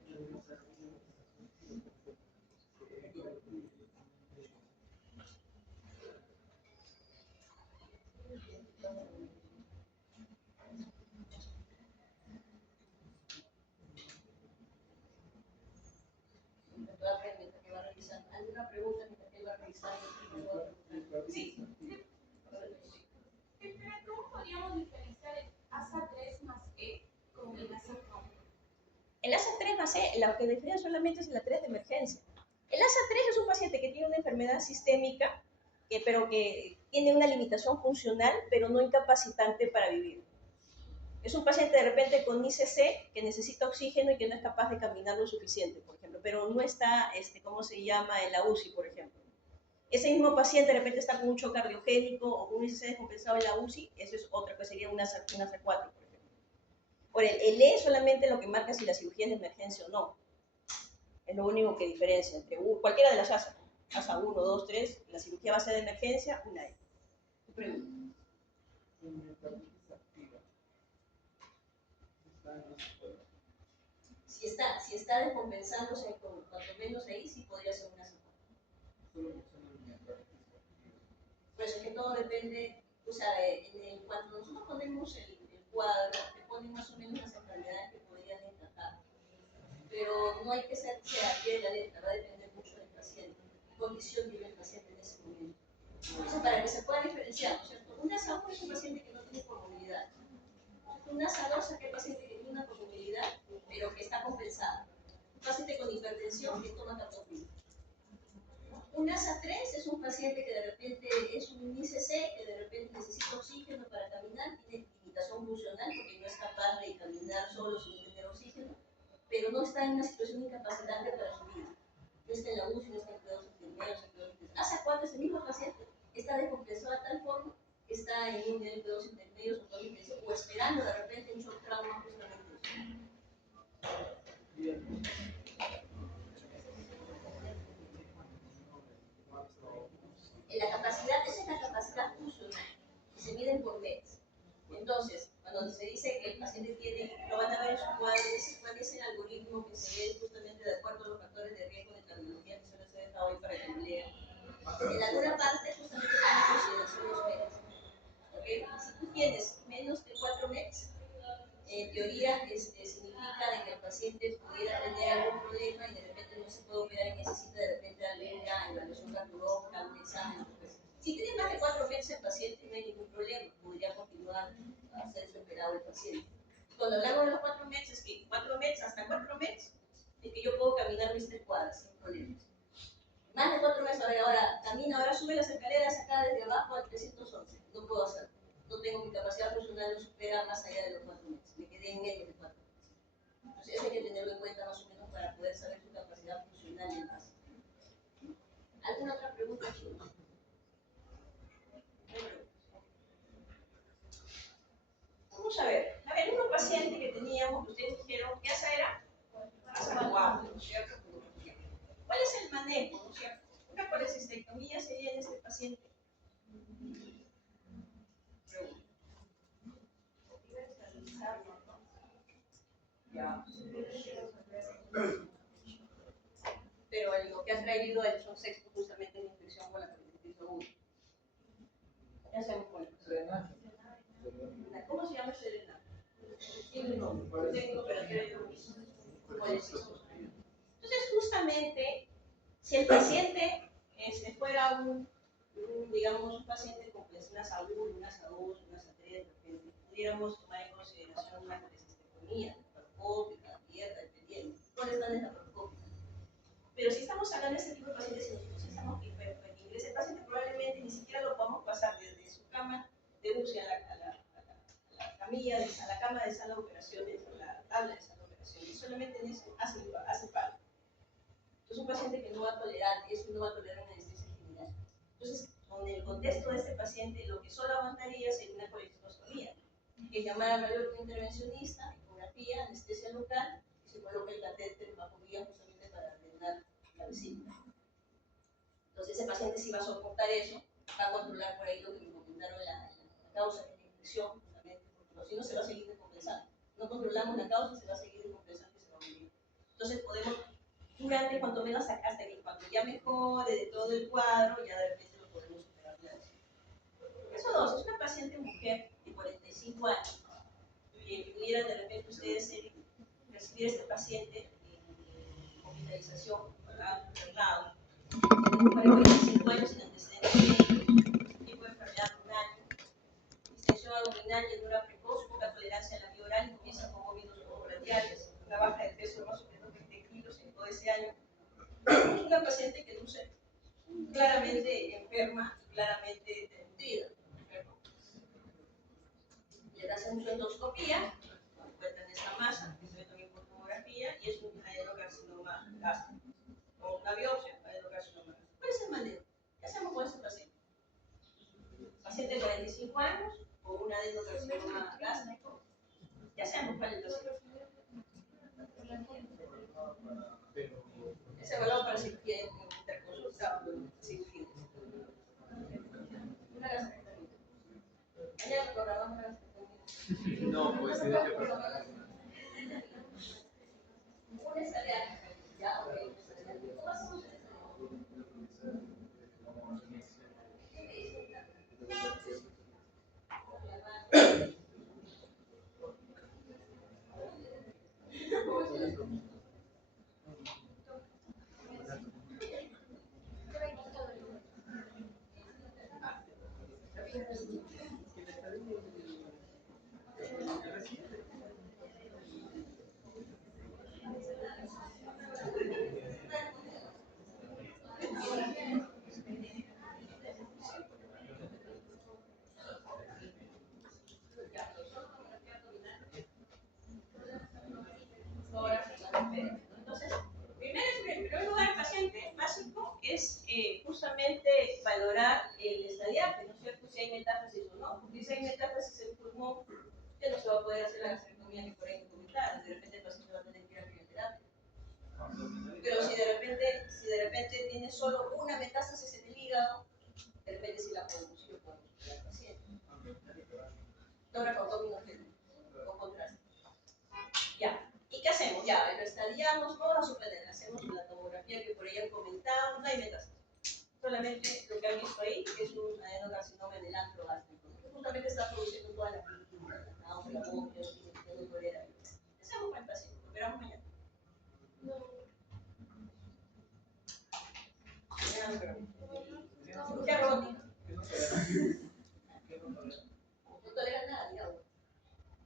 fase, la que diferencia solamente es la 3 de emergencia. El ASA 3 es un paciente que tiene una enfermedad sistémica, pero que tiene una limitación funcional, pero no incapacitante para vivir. Es un paciente de repente con ICC que necesita oxígeno y que no es capaz de caminar lo suficiente, por ejemplo, pero no está, ¿cómo se llama?, en la UCI, por ejemplo. Ese mismo paciente de repente está con un shock cardiogénico o con un ICC descompensado en la UCI, eso es otra, pues sería una ASA 4, por ejemplo. Por el E solamente lo que marca si la cirugía es de emergencia o no. Es lo único que diferencia entre cualquiera de las ASA. ASA 1, 2, 3, la cirugía va a ser de emergencia, una E. Tu pregunta. Si está descompensándose, cuanto menos ahí, sí podría ser una ASA 4. Por eso es que todo depende, o sea, cuando nosotros ponemos el cuadro, te ponen más o menos las enfermedades que podrían encajar. Pero no hay que ser a pie de la letra, va a depender mucho del paciente, qué condición tiene el paciente en ese momento. Entonces, para que se pueda diferenciar, ¿no es cierto? Un ASA 1 es un paciente que no tiene comorbilidad. Un ASA 2 es aquel paciente que tiene una comorbilidad, pero que está compensada. Un paciente con hipertensión que toma captopril. Un ASA 3 es un paciente que de repente es un ICC, que de repente necesita oxígeno para caminar, tiene limitación funcional porque no es capaz de caminar solo sin tener oxígeno, pero no está en una situación incapacitante para su vida. No está en la UCI, no está en cuidados intermedios, ASA 4 es el mismo paciente, está descompensado de tal forma que está en un nivel de cuidados intermedios o esperando de repente un shock trauma justamente eso. La capacidad, esa es la capacidad funcional, y se miden por METs. Entonces, cuando se dice que el paciente tiene, lo van a ver en su cuadro, cuál es el algoritmo que se ve justamente de acuerdo a los factores de riesgo de cardiología que se les he dejado hoy para que lo lean. En alguna parte justamente tiene consideración los METs. ¿Okay? Si tú tienes menos de 4 METs, en teoría significa de que el paciente pudiera tener algún problema y de repente no se puede operar y necesita de repente alguna evaluación cardiológica, algún examen. Si tiene más de 4 meses el paciente, no hay ningún problema, podría continuar a hacerse operado el paciente. Cuando hablamos de los 4 meses, que 4 meses, hasta 4 meses, es que yo puedo caminar mis 3 cuadras sin problemas. Más de 4 meses, ahora camina, ahora sube las escaleras acá desde abajo al 311, no puedo hacerlo. No tengo mi capacidad funcional, no supera más allá de los 4 meses, me quedé en menos de 4 meses. Entonces eso hay que tenerlo en cuenta más o menos para poder saber su capacidad funcional en base. ¿Alguna otra pregunta, chicos? Vamos a ver, un paciente que teníamos, que ustedes dijeron, ¿qué ASA era? ASA 4, ¿no es cierto? ¿Cuál es el manejo, no es cierto? Una colecistectomía sería en este paciente. Ya. Pero lo que ha traído el sexto justamente es la infección con la hepatitis aguda. ¿Qué hacemos con eso? ¿Cómo se llama ese drenaje? Entonces, justamente, si el paciente fuera digamos, un paciente con una ASA 1, una ASA 2, una ASA 3, pudiéramos tomar en consideración una colecistectomía, laparoscópica, abierta, dependiendo. ¿Cuál está en la laparoscópica? Pero si estamos hablando de este tipo de pacientes, si nosotros pensamos que ingrese el paciente, probablemente ni siquiera lo podamos pasar desde su cama de UCI a la camilla, a la cama de sala de operaciones, a la tabla de sala de operaciones. Solamente en eso hace falta. Entonces, un paciente que no va a tolerar eso, no va a tolerar una anestesia general. Entonces, con el contexto de este paciente, lo que solo aguantaría sería una colecistostomía, que es llamar al radiólogo intervencionista, ecografía, anestesia local, y se coloca el catéter bajo vía justamente para drenar la vesícula. Entonces, ese paciente sí va a soportar eso, va a controlar por ahí lo que me comentaron la causa de la infección, justamente, porque si no se va a seguir descompensando. No controlamos la causa, se va a seguir descompensando y se va a morir. Entonces, podemos, durante cuanto menos hasta que cuando ya mejore de todo el cuadro, ya de repente lo podemos superar. Eso dos, es una paciente mujer de 45 años, que pudiera de repente ustedes recibir a este paciente en hospitalización, ¿verdad? Internado. Tenemos 45 años sin antecedentes médicos, tipo de enfermedad renal, distensión abdominal, llenura precoz, poca tolerancia a la vía oral y comienza con vómitos postradiales, una baja de peso más o menos de todo ese año. Es una paciente que luce claramente enferma y claramente desnutrida. Le hacen su endoscopía, encuentran esa masa, que se ve también por tomografía, y es un adenocarcinoma gástrico. Con una biopsia, adenocarcinoma gástrico. ¿Cuál es el manejo? ¿Qué hacemos con ese paciente? Paciente de 45 años, con un adenocarcinoma gástrico. ¿Qué hacemos para el paciente? Es evaluado para cirugía interconsulta o cirugía. Una gastrectomía. Mañana programamos la gastrectomía. No, pues sí, deje para. Una escalera. Ya, ok. ¿Cómo hacemos eso? Entonces, en primer lugar, el paciente básico es justamente valorar el estadiaje, ¿no es cierto? Si hay metástasis o no, porque si hay metástasis en pulmón, ya no se va a poder hacer la gastrectomía que por ahí comentaron, de repente el paciente va a tener que ir a quimioterapia. Pero si de repente tiene solo una metástasis en el hígado, de repente si la podemos superar al paciente. Toracotominogenes, con contraste. Ya. ¿Y qué hacemos? Ya, lo estadiamos, vamos a suspender, hacemos la tomografía que por ahí han comentado, no hay metástasis. Solamente lo que han visto ahí es un adenocarcinoma en el antro gástrico, que justamente está produciendo toda la pintura, la náusea, la vómitos, la dolorera. ¿Qué hacemos para el paciente? ¿Lo operamos mañana? Mañana lo operamos. Cirugía robótica. No tolera nada, digamos.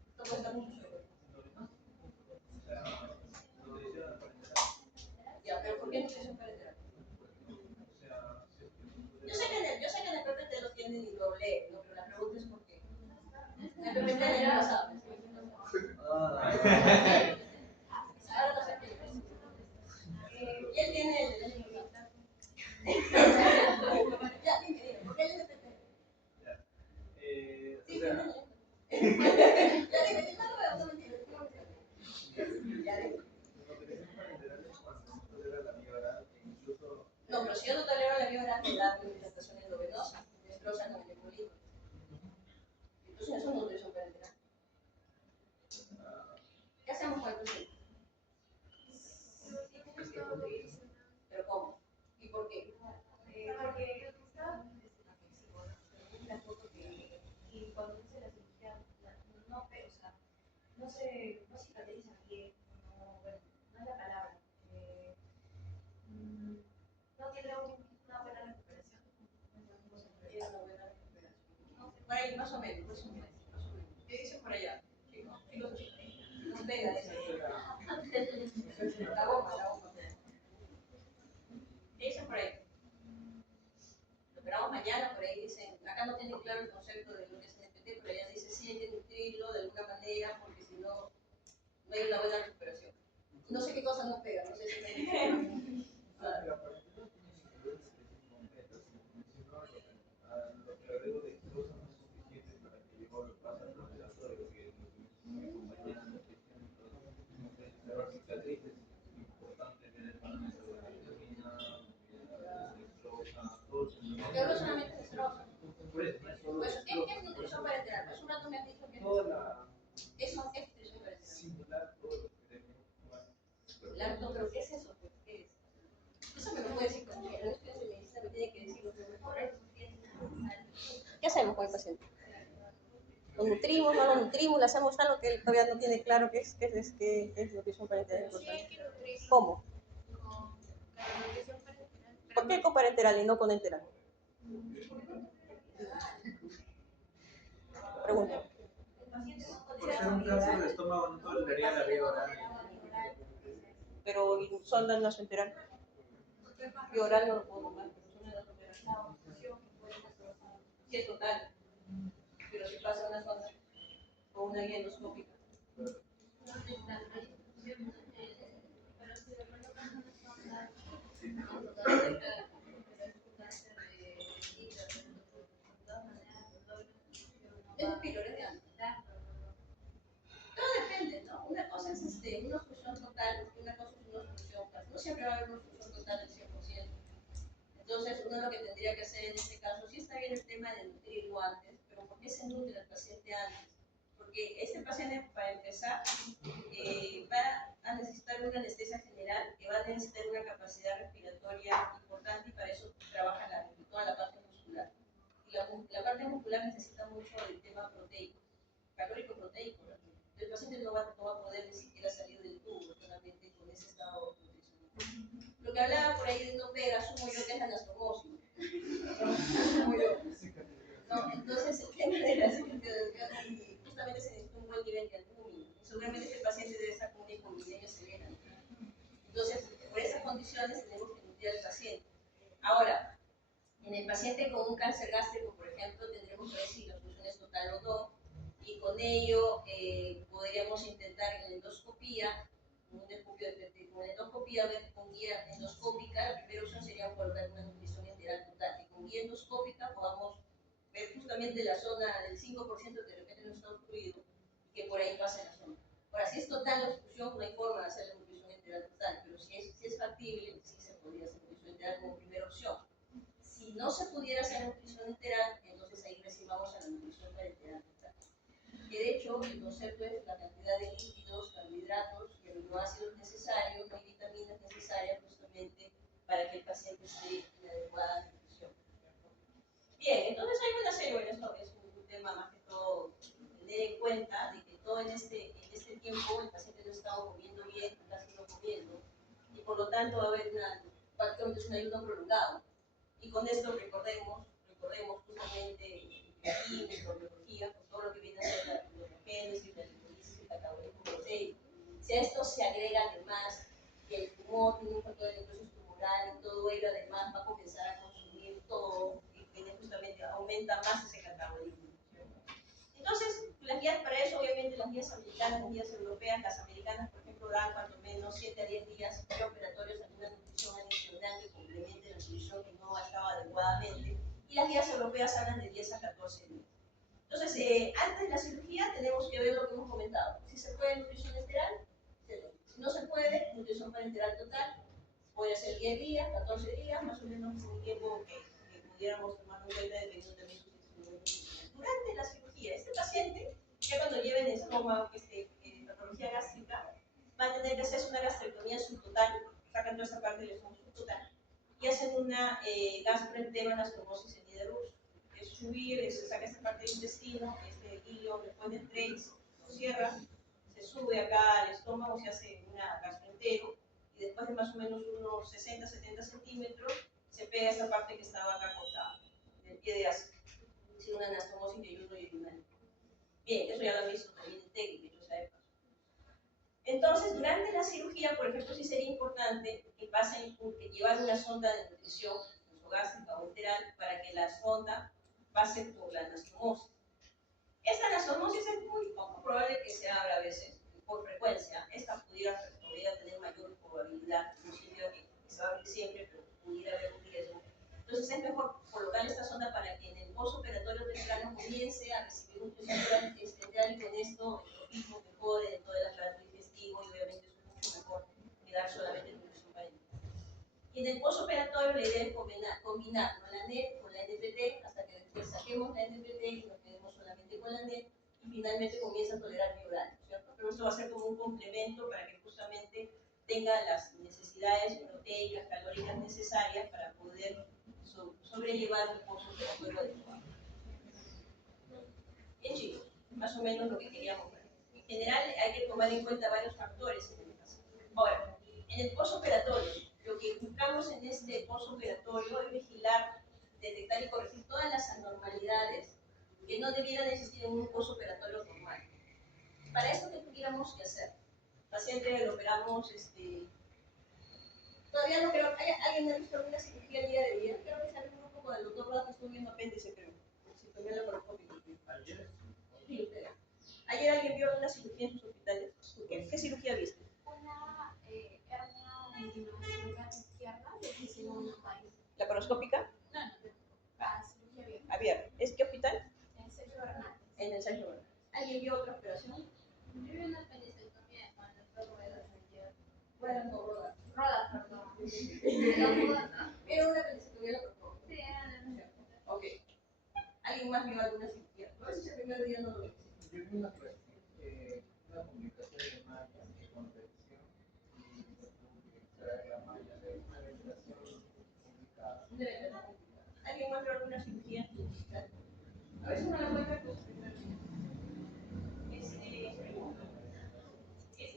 Esto cuesta mucho. Ya, pero ¿por qué nutrición parenteral? Yo sé que en el PPT lo tienen y lo leen, ¿no? Pero la pregunta es ¿por qué? En el PPT del año pasado. Ahora no sé qué es. Y él tiene el del año pasado. Ya, dime, ¿por qué el PPT? Sí, tiene el. Ya, dime, no lo veo, no mentira. Ya, dime. No, pero si yo no tolero la vía oral, me da implantación endovenosa, destrozan el metabólico. Entonces eso no es nutrición parenteral. ¿Qué hacemos con el paciente? ¿Pero cómo? ¿Y por qué? Porque la foto que y cuando hice la cirugía no, pero, o sea, no cicatriza bien, no, bueno, no es la palabra. No tiene una buena recuperación. Tiene una buena recuperación. Por ahí, más o menos. ¿Qué dice por allá? Chicos, no pega eso. La bomba. ¿Qué dicen por ahí? Lo operamos mañana, por ahí dicen, acá no tienen claro el concepto de lo que es NPT, pero allá dice sí hay que nutrirlo de alguna manera porque si no, no hay una buena recuperación. No sé qué cosa nos pega, no sé si me porque hablo solamente de destrozo. Pues, ¿qué es nutrición parenteral? Pues un rato me han dicho que eso es nutrición parenteral. Lacto, pero ¿qué es eso? ¿Qué es? Eso me lo puede decir como que los estudios de medicina me tienen que decir lo que mejor es. ¿Qué hacemos con el paciente? ¿Lo nutrimos, no lo nutrimos? ¿Le hacemos algo que él todavía no tiene claro qué es nutrición parenteral? Sí hay que nutrirlo ¿Cómo? con la nutrición parenteral. ¿Por qué con parenteral y no con enteral? Pregunta. Por ser un cáncer de estómago no toleraría la vía oral. pero sonda nasoenteral. Y oral no lo puedo tomar, pero sonda nasoenteral. Sí, es total. Pero si pasa una sonda o una guía endoscópica. Es pílora. Todo depende, ¿no? Una cosa es una obstrucción total y una cosa es una obstrucción parcial. No siempre va a haber una obstrucción total del 100%. Entonces, uno lo que tendría que hacer en este caso, sí está bien el tema de nutrirlo antes, pero ¿por qué se nutre al paciente antes? Porque este paciente, para empezar, va a necesitar una anestesia general, que va a necesitar una capacidad respiratoria importante y para eso trabaja toda la parte muscular. Y la parte muscular necesita mucho del tema proteico, calórico proteico. El paciente no va a poder ni siquiera salir del tubo solamente con ese estado nutricional. Lo que hablaba por ahí de no pega, asumo yo que es la anastomosis. Asumo yo. No, entonces el tema de la cicatrización justamente se necesita un buen nivel de albúmina. Seguramente este paciente debe estar con una hipogliemia severa. Entonces, por esas condiciones tenemos que nutrir al paciente. Ahora, en el paciente con un cáncer gástrico, por ejemplo, tendremos que ver si la función es total o no. Y con ello podríamos intentar en la endoscopía, con la endoscopía ver con guía endoscópica. La primera opción sería colocar una nutrición enteral total. Y con guía endoscópica podamos ver justamente la zona del 5% que de repente no está obstruido y que por ahí pase la zona. Ahora, si es total la obstrucción, no hay forma de hacer la nutrición enteral total, pero si es factible, sí se podría hacer nutrición enteral como primera opción. Si no se pudiera hacer nutrición enteral, entonces ahí recibamos a la nutrición parenteral total. Que de hecho, el concepto es la cantidad de lípidos, carbohidratos y aminoácidos necesarios y vitaminas necesarias justamente para que el paciente esté en adecuada nutrición. Bien, entonces hay una serie, bueno, esto es un tema más que todo tener en cuenta de que todo en este tiempo el paciente no estaba comiendo bien, casi no comiendo, y por lo tanto va a haber prácticamente un ayuno prolongado. Y con esto recordemos justamente microbiología, con todo lo que viene a ser la biogénesis, la lipolisis, el catabolismo proteico. Si a esto se agrega además que el tumor tiene un factor de necrosis tumoral y todo ello además va a comenzar a consumir todo y que justamente aumenta más ese catabolismo. Entonces, las guías para eso, obviamente las guías americanas, las guías europeas, las americanas, por ejemplo, dan cuanto menos 7 a 10 días preoperatorios a una nutrición adicional que complemente la nutrición que no estaba adecuadamente, y las guías europeas hablan de 10 a 14 días. Entonces, antes de la cirugía tenemos que ver lo que hemos comentado. Si se puede nutrición enteral, si no se puede, nutrición parenteral total, puede ser 10 días, 14 días, más o menos un tiempo que pudiéramos tomar en cuenta dependiendo también de su distribución. Durante la cirugía, este paciente, ya cuando lleve en el estómago patología gástrica, va a tener que hacerse una gastrectomía subtotal, sacan toda esta parte del estómago subtotal, y hacen una gastroentema anastomosis en Niederus. Es subir, se saca esta parte del intestino, este hilo, después del trace, lo cierra, se sube acá al estómago, se hace una gastroentero, y después de más o menos unos 60-70 centímetros, se pega esta parte que estaba acá cortada, del pie de ácido. Es una anastomosis de ayuno y ayunal. Bien, eso ya lo han visto también en técnica, yo sé. Entonces, durante la cirugía, por ejemplo, sí sería importante que llevar una sonda de nutrición nasogástrica o enteral para que la sonda pase por la anastomosis. Esta anastomosis es muy poco probable que se abra a veces, por frecuencia. Esta pudiera tener mayor probabilidad, no significa que se va a abrir siempre, pero pudiera haber un riesgo. Entonces es mejor colocar esta sonda para que en el postoperatorio temprano comience a recibir nutrición enteral y con esto el tropismo mejore dentro del aparato digestivo y obviamente es mucho mejor que dar solamente nutrición parenteral. Y en el postoperatorio la idea es combinar ¿no? la NET con la NPT hasta que después saquemos la NPT y nos quedemos solamente con la NET y finalmente comienza a tolerar bioral, ¿cierto? Pero esto va a ser como un complemento para que justamente tenga las necesidades proteicas, calóricas necesarias para poder sobrellevar un postoperatorio adecuado. Bien chicos, más o menos lo que queríamos ver. En general hay que tomar en cuenta varios factores en el caso. Ahora, en el postoperatorio, lo que buscamos en este postoperatorio es vigilar, detectar y corregir todas las anormalidades que no debieran existir en un postoperatorio normal. Para eso, ¿qué tuviéramos que hacer? El paciente lo operamos Todavía no creo, ¿alguien ha visto alguna cirugía el día de ayer? Creo que salió un grupo con el doctor Rodas que estuvo viendo apéndice, creo. Si tomé la laparoscopia. Ayer. Sí, ustedes. ¿Ayer alguien vio alguna cirugía en sus hospitales? ¿Qué cirugía viste? Una hernia en la izquierda, le hicieron una maíz. ¿Laparoscópica? No, la cirugía abierta. Abierta. ¿Es qué hospital? En Sergio Bernal. En el Sergio Bernal. ¿Alguien vio otra operación? Yo vi una apendicectomía de mano, pero ruedas ayer. Bueno, no, Rodas. Rodas, perdón. No, rodas, ¿no? Era una apendicectomía laparoscópica. Sí, eran de Ok. ¿Alguien más vio alguna cirugía? No, ese primer día no lo vi. Yo vi una comunicación de malla de competición y se tuvo que extraer la malla de una ventilación complicada. ¿Alguien más vio alguna cirugía? A veces no la cuenta pues primero. Ese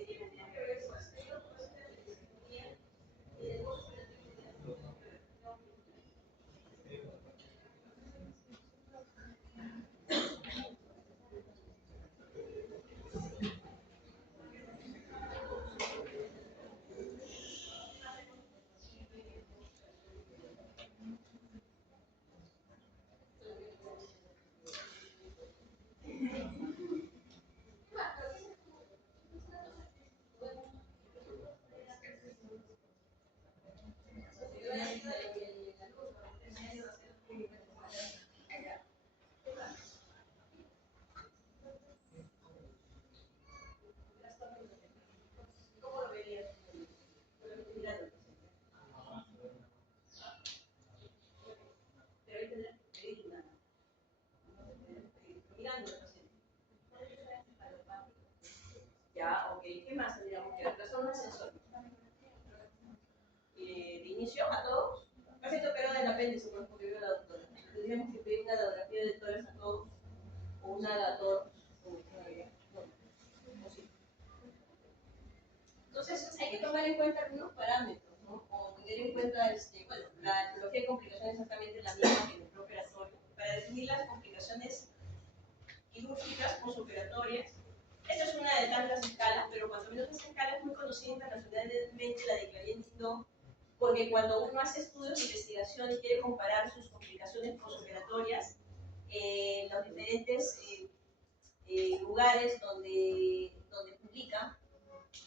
tiene que ver con el proceso de cirugía y de ¿Cómo lo verías? Mirando. Pero ahí tendrás que pedir una. Mirando al paciente. Ya, ok. ¿Qué más tendríamos que ver? Trastorno sensorial. De inicio a todos. Paciente operado del apéndice, pues, porque vio la doctora. Tendríamos que pedir una radiografía de tórax a todos o una aleatoria. Entonces, hay que tomar en cuenta algunos parámetros, ¿no? O tener en cuenta, bueno, la etiología de complicaciones es exactamente la misma que en el preoperatorio. Para definir las complicaciones quirúrgicas posoperatorias, esta es una de tantas escalas, pero cuando menos esta escala es muy conocida internacionalmente, la de Clarient-Dindon, porque cuando uno hace estudios de investigación y quiere comparar sus complicaciones posoperatorias en los diferentes lugares donde publica,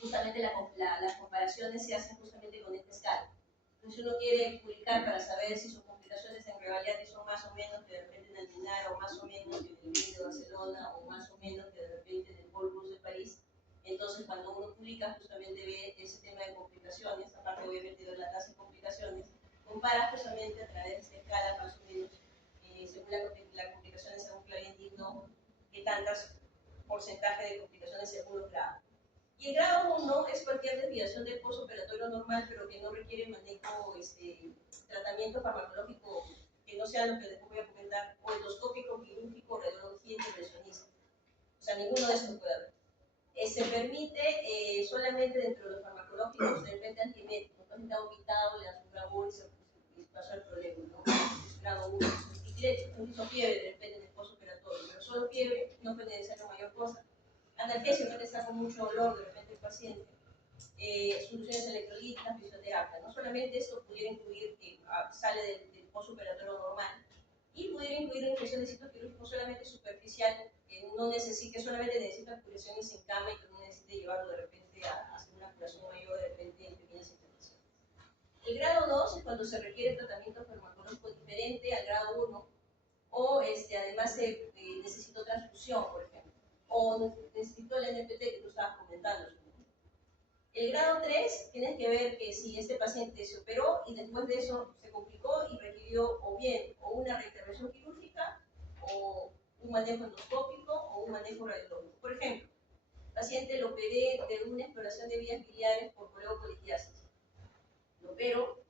justamente las comparaciones se hacen justamente con esta escala. Entonces uno quiere publicar para saber si sus complicaciones en Revalliati son más o menos que de repente en el Minar, o más o menos que en el Ville de Barcelona, o más o menos que de repente en el Paul Brousse de París. Entonces cuando uno publica justamente ve ese tema de complicaciones, aparte obviamente de la tasa de complicaciones, compara justamente a través de esta escala más o menos, según las complicaciones según Clarient-Dindon, qué tantas porcentaje de complicaciones según los grados. Y el grado 1 es cualquier desviación del postoperatorio normal, pero que no requiere manejo, tratamiento farmacológico, que no sea lo que después voy a comentar, o endoscópico, quirúrgico, radiología intervencionista. O sea, ninguno de estos puede haber. Se permite solamente dentro de los farmacológicos, de repente antiemético. El paciente ha vomitado, le da su grado y se pasó el problema, ¿no? Es grado 1. Y hizo fiebre de repente en el postoperatorio, pero solo fiebre, no puede necesario mayor cosa. Analgesia, no que está con mucho dolor de repente el paciente, soluciones electrolíticas, fisioterapia. No solamente esto pudiera incluir que sale del postoperatorio normal, y pudiera incluir una infección de sitio quirúrgico solamente superficial, que no necesite, solamente necesita curaciones en cama y que no necesite llevarlo de repente a hacer una curación mayor de repente en pequeñas intervenciones. El grado 2 es cuando se requiere tratamiento farmacológico diferente al grado 1, o además se necesitó transfusión, por ejemplo, o necesitó el NPT que tú estabas comentando. El grado 3, tienes que ver que si este paciente se operó y después de eso se complicó y requirió o bien o una reintervención quirúrgica, o un manejo endoscópico, o un manejo radiológico. Por ejemplo, paciente lo operé de una exploración de vías biliares por coleocolitiasis. Lo opero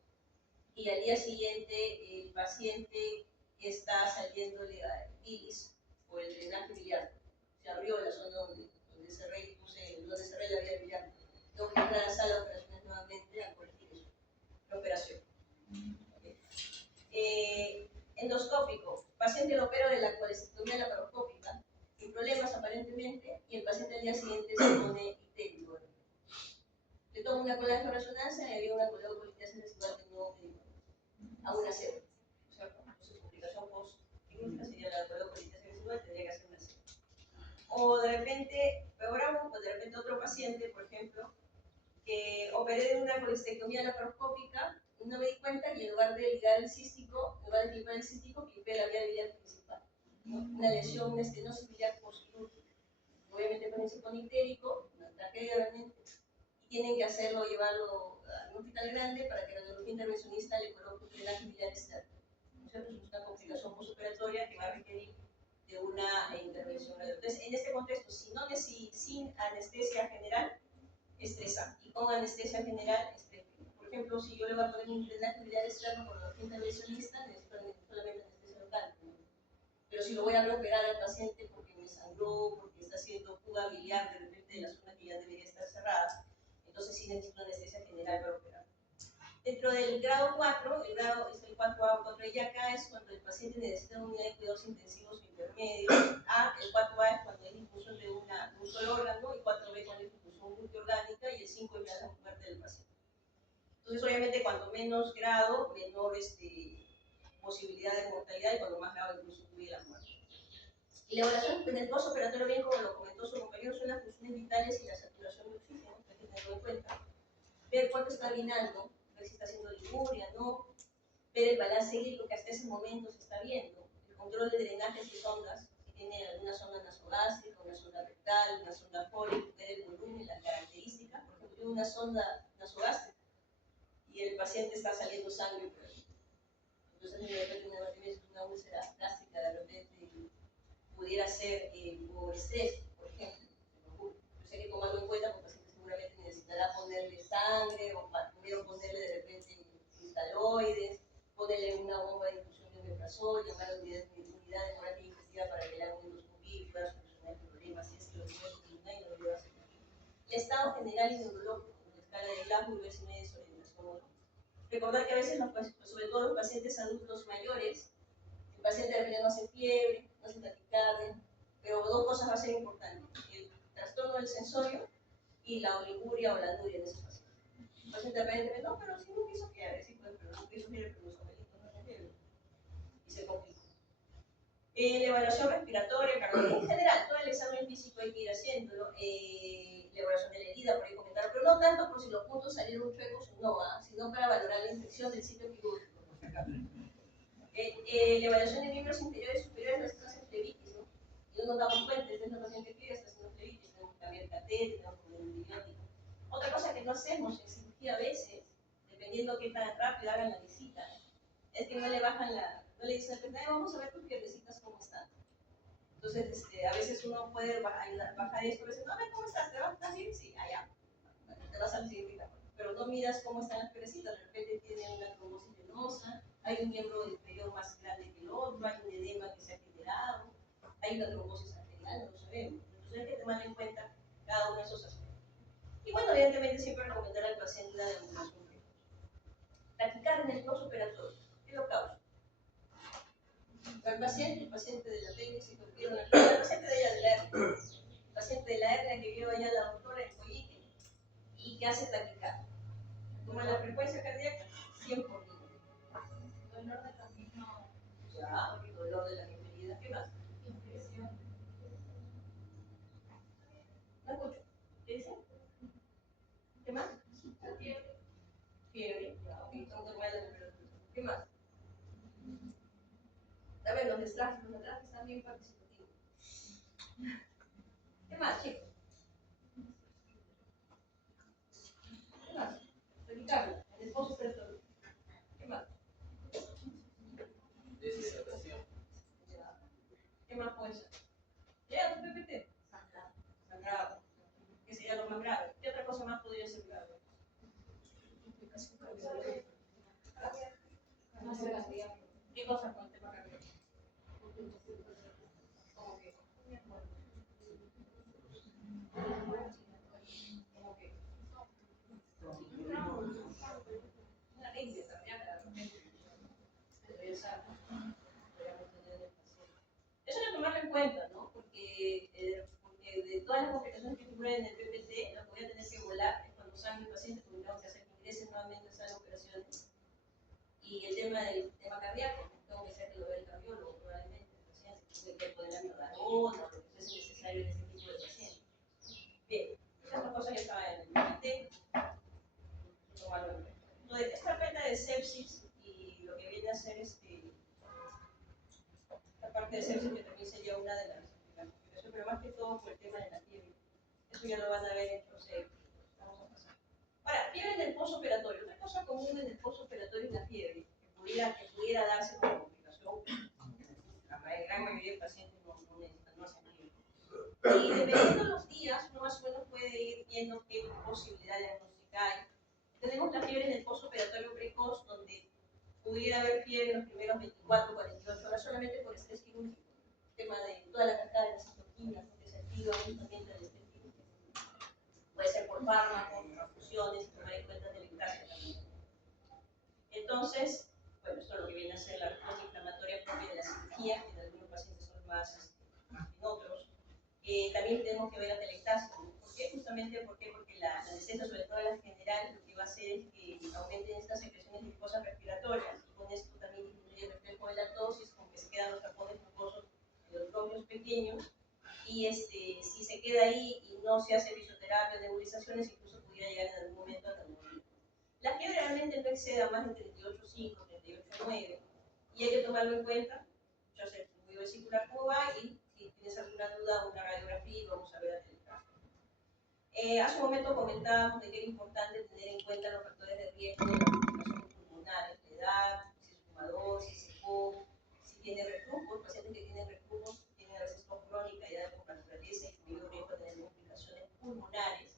y al día siguiente el paciente está saliéndole a bilis o el drenaje biliar. Se abrió la zona donde cerré la vía biliar. Tengo que entrar a la sala de operaciones nuevamente a corregir eso. La operación. Endoscópico. Paciente lo opero de la colecistectomía laparoscópica, sin problemas aparentemente, y el paciente al día siguiente se pone ictérico. Le tomo una cola de resonancia y había una coleocolitiasis complicación residual que no a una cero. O sea, su complicación post-quirúrgica sería la colocolitis residual, tendría que hacer una cero. O de repente, peor aún, pues de repente otro paciente, por ejemplo, que operé de una colestectomía laparoscópica, no me di cuenta y en lugar de ligar el cístico, en lugar de clipar el cístico, clipé la vía biliar principal, ¿no? Una lesión, una estenosis biliar postquirúrgica. Obviamente con el ciconitérico, una tragedia realmente, y tienen que hacerlo, llevarlo a un hospital grande para que el radiología intervencionista le coloque un drenaje biliar externo. ¿No es cierto? Es una complicación postoperatoria que va a requerir de una intervención. Entonces, en este contexto, sin anestesia general, estresa, y con anestesia general, por ejemplo, si yo le voy a poner un drenaje biliar externo con radiología intervencionista, necesito solamente anestesia local, ¿no? Pero si lo voy a operar al paciente porque me sangró, porque está haciendo fuga biliar de repente de la zona que ya debería estar cerrada, entonces sí necesito anestesia general para operar. Dentro del grado 4, el grado es el 4A o 4 y acá es cuando el paciente necesita una unidad de cuidados intensivos o intermedios. El 4A es cuando hay difusión de un solo órgano, y 4B cuando hay difusión multiorgánica, y el 5 ya es la muerte del paciente. Entonces, obviamente, cuanto menos grado, menor posibilidad de mortalidad, y cuando más grave incluso incluye la muerte. Y la evaluación en el postoperatorio, bien como lo comentó su compañero, son las funciones vitales y la saturación de oxígeno, que hay que tenerlo en cuenta. Ver cuánto está orinando, ver si está haciendo liguria, ¿no? Ver el balance hídrico que hasta ese momento se está viendo, el control de drenajes y sondas, si tiene alguna sonda nasogástrica, una sonda rectal, una sonda fólica, ver el volumen, las características. Por ejemplo, tiene una sonda nasogástrica y el paciente está saliendo sangre por ahí. Entonces, de repente, una úlcera gástrica, de repente, pudiera ser por estrés, por ejemplo. Yo sé que tomarlo en cuenta porque el paciente seguramente necesitará ponerle sangre o primero ponerle de repente cristaloides, ponerle una bomba de infusión de omeprazol, llamar a la unidad de terapia intensiva para que le haga una endoscopía y pueda solucionar el problema, si es que lo puede solucionar y no lo lleva a hacer. El estado general y neurológico, en la escala de Glasgow, y ver si no hay desorientación o no. Recordar que a veces, sobre todo los pacientes adultos mayores, el paciente de repente no hace fiebre, no hace taquicardia, pero dos cosas va a ser importantes: el trastorno del sensorio y la oliguria o la anuria en esos pacientes. El paciente de repente no, pero si nunca hizo fiebre, sí, pues, pero nunca hizo fiebre, pero los abuelitos no hacen fiebre. Y se complica. La evaluación respiratoria, cardíaca, en general, todo el examen físico hay que ir haciéndolo. La evaluación de la herida, por ahí comentaron, pero no tanto por si los puntos salieron chuecos o no, sino para valorar la infección del sitio quirúrgico, por si acaso. La evaluación de miembros inferiores y superiores, las hace flebitis, ¿no? Y no nos damos cuenta, es la paciente que está haciendo flebitis, tenemos que cambiar el catéter, tenemos que poner un antibiótico. Otra cosa que no hacemos en cirugía a veces, dependiendo qué tan rápido hagan la visita, es que no le bajan no le dicen, vamos a ver tus piernecitas cómo están. Entonces, a veces uno puede bajar esto, a veces, no, a ver cómo estás, ¿te vas bien? Sí, allá, te vas al siguiente campo. Pero no miras cómo están las piernecitas, de repente tiene una trombosis venosa, hay un miembro inferior más grande que el otro, hay un edema que se ha generado, hay una trombosis arterial, no lo sabemos. Entonces hay que tomar en cuenta cada uno de esos aspectos. Y bueno, evidentemente siempre recomendar al paciente la deambulación precoz. Taquicardia en el postoperatorio, ¿qué lo causa? El paciente de la apéndice que vieron el paciente de ella de la hernia, el paciente de la hernia que vio allá la doctora en Coyique y que hace taquicardia. Toma la frecuencia cardíaca 100 por minuto. Dolor de camino. Ya, dolor de la referida. ¿Qué más? Impresión. No escucho. ¿Qué dice? ¿Qué más? Fiebre. Ya, ok, estamos normal la temperatura. ¿Qué más? A ver, los destrajes están bien participativos. ¿Qué más, chicos? ¿Qué más? Taquicardia, en el postoperatorio. ¿Qué más? Deshidratación. Ya. ¿Qué más puede ser? Ya, tu PPT. Sangrado. Que sería lo más grave. ¿Qué otra cosa más podría ser grave? ¿Qué cosa con el tema cardíaco? ¿Cómo que? ¿Cómo que? Una arritmia cardíaca, de repente. Eso hay que tomarlo en cuenta, ¿no? Porque de todas las complicaciones que figuran en el PPT, lo que voy a tener que volar es cuando salga el paciente, porque tengo que hacer que ingrese nuevamente a sala de operaciones. Y el tema del tema cardíaco, tengo que ser que lo vea el cardiólogo probablemente, el paciente, tiene que poner amiodarona, lo que es necesario en este tipo de pacientes. Bien, esas son cosas que estaban en el comité, tomarlo en cuenta. Entonces, esta pena de sepsis y lo que viene a ser esta parte de sepsis que también sería una de las complicaciones, pero más que todo por el tema de la fiebre. Eso ya lo van a ver en proceso. Vamos a pasar. Ahora, fiebre en el postoperatorio. Otra cosa común en el postoperatorio es la fiebre, que pudiera darse como complicación. La gran mayoría de pacientes no hacen fiebre. Y dependiendo de los días, uno más o menos puede ir viendo qué posibilidad de diagnosticar hay. Tenemos la fiebre en el postoperatorio precoz, donde pudiera haber fiebre en los primeros 24, 48 horas solamente por estrés quirúrgico. El tema de toda la cascada de las citoquinas, que se activa justamente el estrés quirúrgico. Puede ser por fármacos, transfusiones, y tomar en cuenta de la lactancia también. Entonces, bueno, esto es lo que viene a ser la respuesta inflamatoria propia de la cirugía, que en algunos pacientes son más en otros. También tenemos que ver la telectasia. ¿Por qué? Justamente porque la anestesia, sobre todo la general, lo que va a hacer es que aumenten estas secreciones de glucosa respiratorias, y con esto también disminuye el reflejo de la tosis, con que se quedan los tapones mucosos de los bronquios pequeños, y si se queda ahí y no se hace fisioterapia, nebulizaciones, incluso pudiera llegar en algún momento a la neumonía. La fiebre realmente no exceda más de 38,5, 38,9, y hay que tomarlo en cuenta. Yo sé muy vesicular cómo va, y si tienes alguna duda, una radiografía y vamos a ver la telectasia. Hace un momento comentábamos de que era importante tener en cuenta los factores de riesgo de las complicaciones pulmonares, la edad, si es fumador, si es EPOC, si tiene reflujo. Pacientes que tienen reflujo tienen a veces tos crónica ya por naturaleza y mayor riesgo de tener complicaciones pulmonares.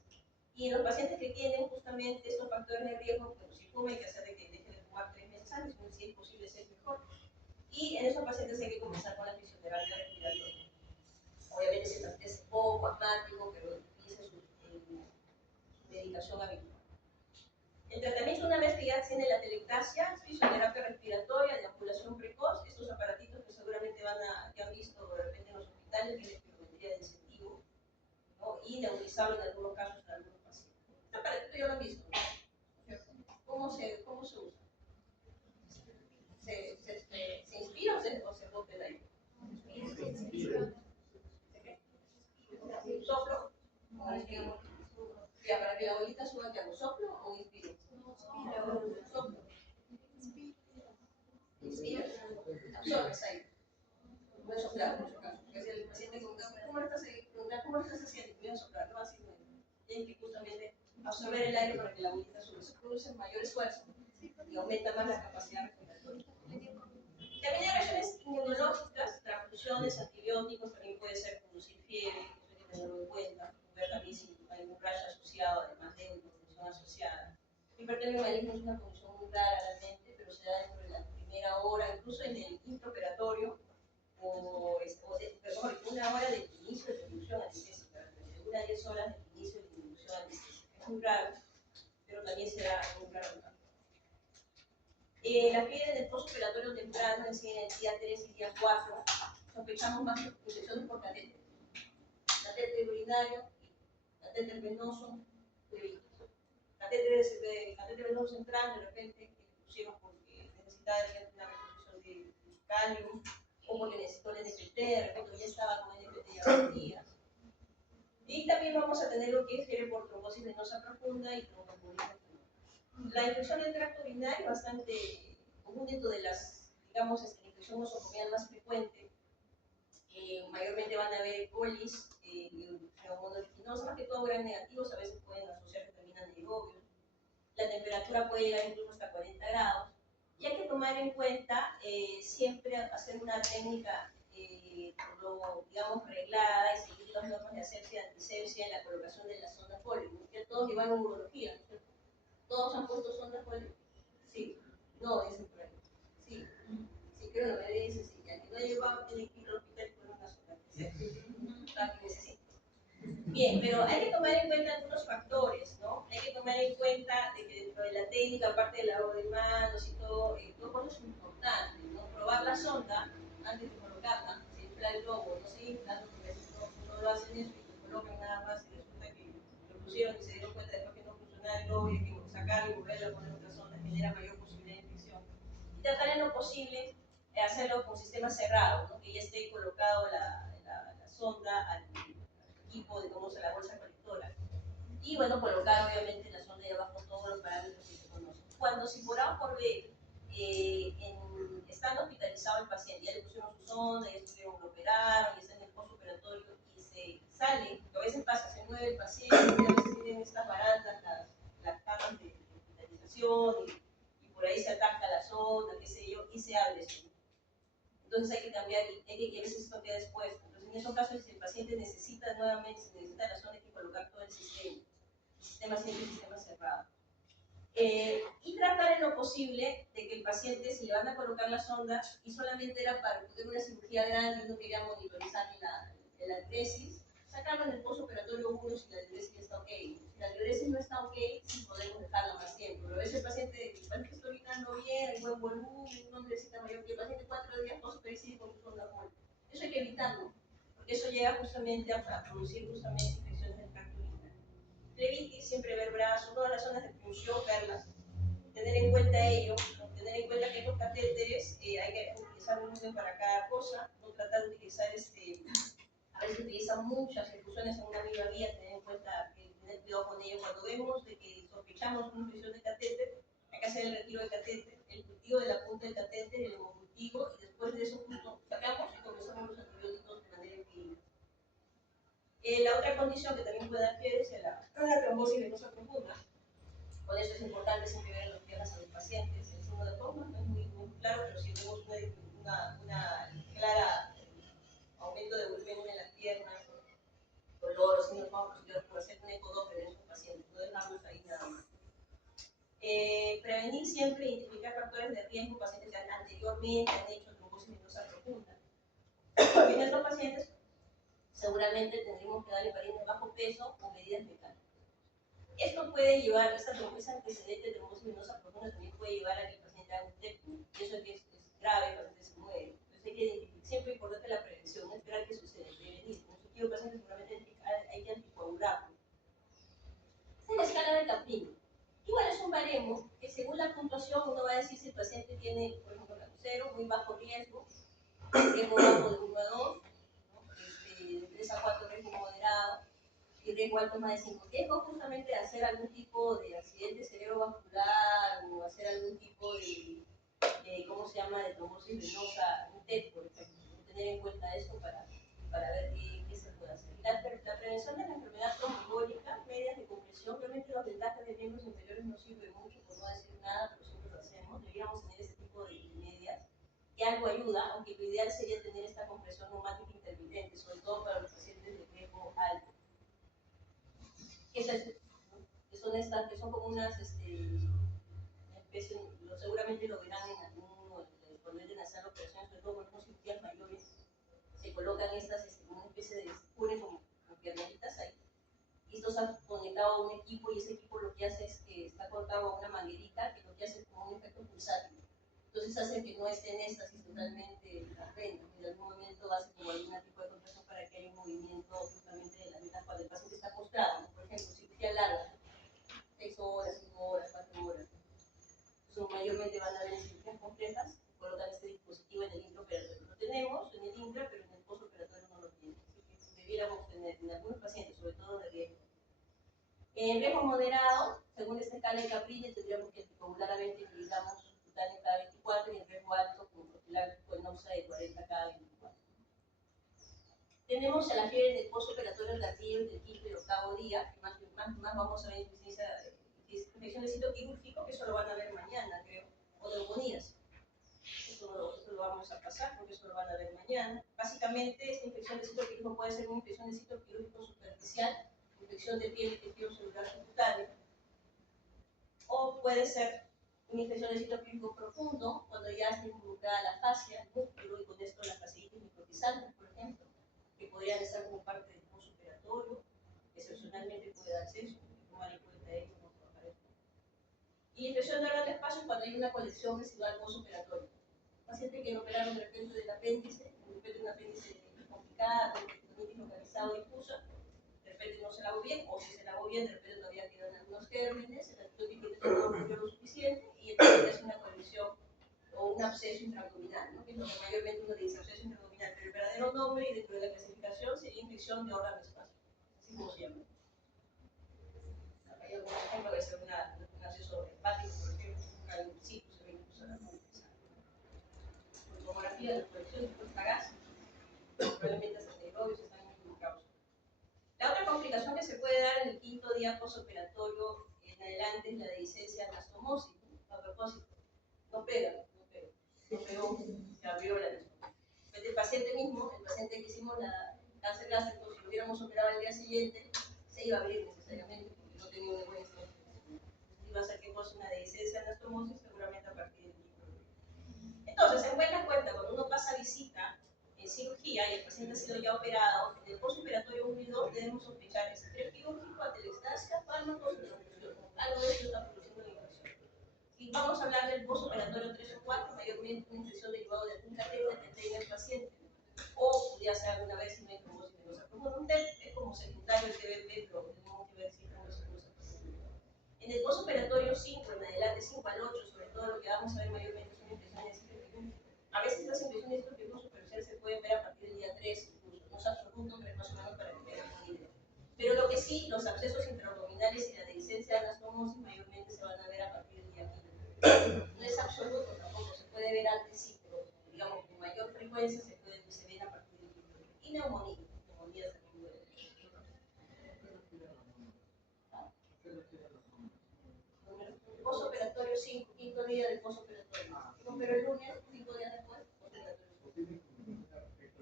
Y en los pacientes que tienen justamente estos factores de riesgo, pues si fuma, hay que hacer de que deje de fumar 3 meses antes, si es posible ser mejor. Y en esos pacientes hay que comenzar con la fisioterapia respiratoria. Obviamente si el paciente es poco asmático, pero utiliza su medicación habitual. El tratamiento, una vez que ya tiene la telectasia, fisioterapia respiratoria, deambulación precoz, estos aparatitos que seguramente que han visto de repente en los hospitales, que es la espirometría de incentivo, ¿no? Y nebulizarlo en algunos casos en algunos pacientes. Este aparatito ya lo han visto, ¿no? ¿Cómo se usa? ¿Se inspira o se bota el aire? ¿Soplo? ¿O inspiro? Ya, para que la bolita suba, ¿qué hago? ¿Soplo o inspiro? Soplo. Inspira. Absorbes aire. Puedes soplar en muchos casos. Porque si el paciente pregunta, ¿cómo lo estás haciendo? Voy a soplar, no así. Tienes que justamente absorber el aire para que la bolita suba. Eso produce mayor esfuerzo y aumenta más la capacidad respiratoria. También hay reacciones inmunológicas, transfusiones, antibióticos, también puede ser producir fiebre, eso hay que tenerlo en cuenta. Ver también si hay un rash asociado, además de una infección asociada. Hipertermia es una condición muy rara realmente, pero se da dentro de la primera hora, incluso en el intraoperatorio, mejor, una hora de inicio de inducción anestésica, de 1 a 10 horas de inicio de inducción anestésica. Es muy raro, pero también se da muy raro. La fiebre del postoperatorio temprano, es decir, en el día 3 y día 4, sospechamos más infecciones por catéter. Catéter urinario, catéter venoso, catéter venoso central, de repente, que le pusieron porque necesitaba una reposición de calium, o porque necesitó el NPT, de repente ya estaba con NPT ya 2 días. Y también vamos a tener lo que es fiebre por trombosis venosa profunda y tromboembolismo. La infección del tracto urinario es bastante común dentro de las, digamos, infección nosocomial más frecuente. Mayormente van a haber E. colis, neumonoliginosos, más que todo gran negativos, a veces pueden asociarse también a anaerobios. La temperatura puede llegar incluso hasta 40 grados. Y hay que tomar en cuenta siempre hacer una técnica, digamos, reglada y seguir las normas de asepsia y antisepsia en la colocación de la sonda Foley. Ya todos llevan urología, ¿no es cierto? ¿Todos han puesto sonda Foley? Sí. No, dicen por ahí. Sí. Sí, creo que me dicen sí. Ya que no llevaba, tiene que ir al hospital con una sonda. Para que necesite. Bien, pero hay que tomar en cuenta algunos factores, ¿no? Hay que tomar en cuenta de que dentro de la técnica, aparte del lavado de manos y todo eso es importante, ¿no? Probar la sonda antes de colocarla, se infla el globo, no se infla, porque no lo hacen eso y lo colocan nada más y resulta que lo pusieron y se dieron cuenta después que no funcionaba el globo y hay que sacarlo y volverlo a poner otra sonda, genera mayor posibilidad de infección. posible hacerlo con sistema cerrado, ¿no? Que ya esté colocado la sonda al equipo, digamos, a la bolsa colectora. Y bueno, colocar obviamente en la sonda de abajo todos los parámetros que se conocen. Cuando si por A o por B estando hospitalizado el paciente, ya le pusieron su sonda, ya estuvieron, lo operaron, ya está en el postoperatorio y se sale, que a veces pasa, se mueve el paciente, a veces tienen estas barandas, las camas de hospitalización y por ahí se ataca la sonda, qué sé yo, y se abre eso. Entonces hay que cambiar y a veces esto queda expuesto. Entonces en esos casos, si el paciente necesita nuevamente, si necesita la sonda, hay que colocar todo el sistema siempre el sistema cerrado. Y tratar en lo posible de que el paciente, si le van a colocar la sonda y solamente era para poder una cirugía grande y uno quería monitorizar la diuresis, sacarlo en el postoperatorio 1 si la diuresis está ok. Si la diuresis no está ok, sí podemos dejarla más tiempo. Pero a veces el paciente está orinando bien, hay buen volumen, no necesita mayor que el paciente 4 días postoperatorio con su sonda full. Eso hay que evitarlo, porque eso llega justamente a producir justamente infecciones del tracto urinario. Flebitis, siempre ver brazos, todas las zonas de punción, verlas, tener en cuenta ello, tener en cuenta que estos catéteres hay que utilizar un uso para cada cosa, no tratar de utilizar a veces utilizan muchas infusiones en una misma vía, tener en cuenta que tener cuidado con ello. Cuando vemos de que sospechamos una infección de catéter, hay que hacer el retiro del catéter, el cultivo de la punta del catéter, el hemocultivo, y después de eso justo sacamos y comenzamos los antibióticos de manera empírica. La otra condición que también puede hacer es la trombosis venosa profunda. Por eso es importante siempre ver las piernas a los pacientes. El signo de forma no es muy claro, pero si vemos una clara aumento de volumen en las piernas, dolor o signos de forma, por hacer un ecodoppler en esos pacientes, no dejarlos ahí nada más. Prevenir siempre e identificar factores de riesgo, pacientes que anteriormente han hecho trombosis venosa profunda. En estos pacientes seguramente tendremos que darle para bajo peso o medidas mecánicas. Esto puede llevar, esa antecedente de trombosis venosa profunda también puede llevar a que el paciente haga un TEPNI, y eso es grave, el paciente se muere. Entonces hay que identificar, siempre importante la prevención, no esperar que suceda, prevenir. En este tipo de pacientes seguramente hay que anticoagularlo. Esta es la escala de Caprini. Igual es un baremo que según la puntuación uno va a decir si el paciente tiene, por ejemplo, 0, muy bajo riesgo bajo de 1 a 2, de 3 a 4 riesgo moderado, y riesgo alto más de 5. Riesgo justamente de hacer algún tipo de accidente cerebrovascular o hacer algún tipo de ¿cómo se llama?, de trombosis venosa, un TEP, por ejemplo. Tener en cuenta eso para ver qué se puede hacer. La prevención de la enfermedad trombólica, medias de compresión, realmente los vendajes de miembros inferiores no sirven mucho, por no decir nada, pero siempre lo hacemos. Deberíamos tener ese tipo de medias, que algo ayuda, aunque lo ideal sería tener esta compresión neumática intermitente, sobre todo para los pacientes de riesgo alto. ¿Qué es esto? Que son estas, que son como unas especie, seguramente lo verán en alguno, cuando entren a hacer operaciones, sobre todo con unos cirugías mayores, se colocan estas, una especie de ponen como pierneritas ahí, y esto está conectado a un equipo, y ese equipo lo que hace es que está conectado a una manguerita, que lo que hace es como un efecto pulsátil. Entonces hace que no esté en éxtasis totalmente las venas, en algún momento hace como algún tipo de contracción para que haya un movimiento justamente de las venas cuando el paciente está postrado, ¿no? Por ejemplo, cirugía larga, 6 horas, 5 horas, 4 horas. Entonces, mayormente van a haber cirugías complejas, colocan este dispositivo en el intraoperatorio. Lo tenemos en el intra, pero en el postoperatorio no lo tiene. Así que debiéramos tener en algunos pacientes, sobre todo de riesgo. En riesgo moderado, según esta escala de Caprini, tendríamos que anticoagular a 20 miligramos cutáneo cada 24, y en riesgo alto con profiláctico en OXA de 40 cada 24. Tenemos a la fiebre del postoperatorio tardío del quinto y octavo día, que más vamos a ver infección de sitio quirúrgico, que eso lo van a ver mañana, creo, o neumonías. Eso lo vamos a pasar porque eso lo van a ver mañana. Básicamente, esta infección de sitio quirúrgico puede ser una infección de sitio quirúrgico superficial, infección de piel, tejido celular subcutáneo, o puede ser una infección de sitio quirúrgico profundo, cuando ya está involucrada la fascia, el músculo, y con esto las fasciitis microtizantes, por ejemplo, que podrían estar como parte del postoperatorio, excepcionalmente puede darse eso, tomar en cuenta ello, no trabajar esto. Y infección de órgano de espacio cuando hay una colección residual postoperatoria. Paciente que lo operaron de repente del apéndice, de repente un apéndice complicado, con localizado difusa, de repente no se lavó bien, o si se lavó bien, de repente todavía quedan algunos gérmenes, el antibiótico no ocurrió lo suficiente, y entonces es una colección o un absceso intraabdominal, ¿no? Que es lo que mayormente uno dice, absceso intraabdominal, pero el verdadero nombre y dentro de la clasificación sería infección de órgano espacio, así como se llama. Hay algún ejemplo de ser un absceso hepático, por ejemplo, un calcitis, se ve incluso la tomografía, la colección de fuerza gas, probablemente hasta esteroides están involucrados. La otra complicación que se puede dar en el quinto día postoperatorio en adelante es la dehiscencia anastomosis, ¿no? A propósito, no pega, no pegó, se abrió la anastomosis. El paciente mismo, el paciente que hicimos la cáncer gástrico, si lo hubiéramos operado al día siguiente, se iba a abrir necesariamente porque no tenía una buena anastomosis. Iba a ser que fuese una dehiscencia anastomosis seguramente a partir del quinto día. Entonces, en buena cuenta, cuando uno pasa visita en cirugía y el paciente ha sido ya operado, en el postoperatorio 1 y 2 debemos sospechar estrés quirúrgico, atelectasia, fármacos y transfusión. Algo de esto está produciendo la infección. Y vamos a hablar del postoperatorio 3 o 4, mayormente una infección derivada de algún catéter que tenga el paciente, o pudiera ser alguna vez si no hay trombosis venosa profunda. Es como secundario el TBP, pero tenemos que ver si estamos seguros. En el postoperatorio 5 en adelante, 5 al 8, sobre todo lo que vamos a ver mayormente son infecciones de ciclo quirúrgico. A veces las infecciones de ciclo superficial se pueden ver a partir del día 3, incluso. No es absoluto, pero es más o menos para que tengan una idea. Pero lo que sí, los abscesos intraabdominales y la dehiscencia de anastomosis mayormente se van a ver a partir del día 15. No es absoluto tampoco, se puede ver antes sí, pero digamos con mayor frecuencia se ven a partir del 15. Y neumonía también puede ver. Postoperatorio 5, quinto día del postoperatorio. Pero el lunes, 5 días después, postoperatorio.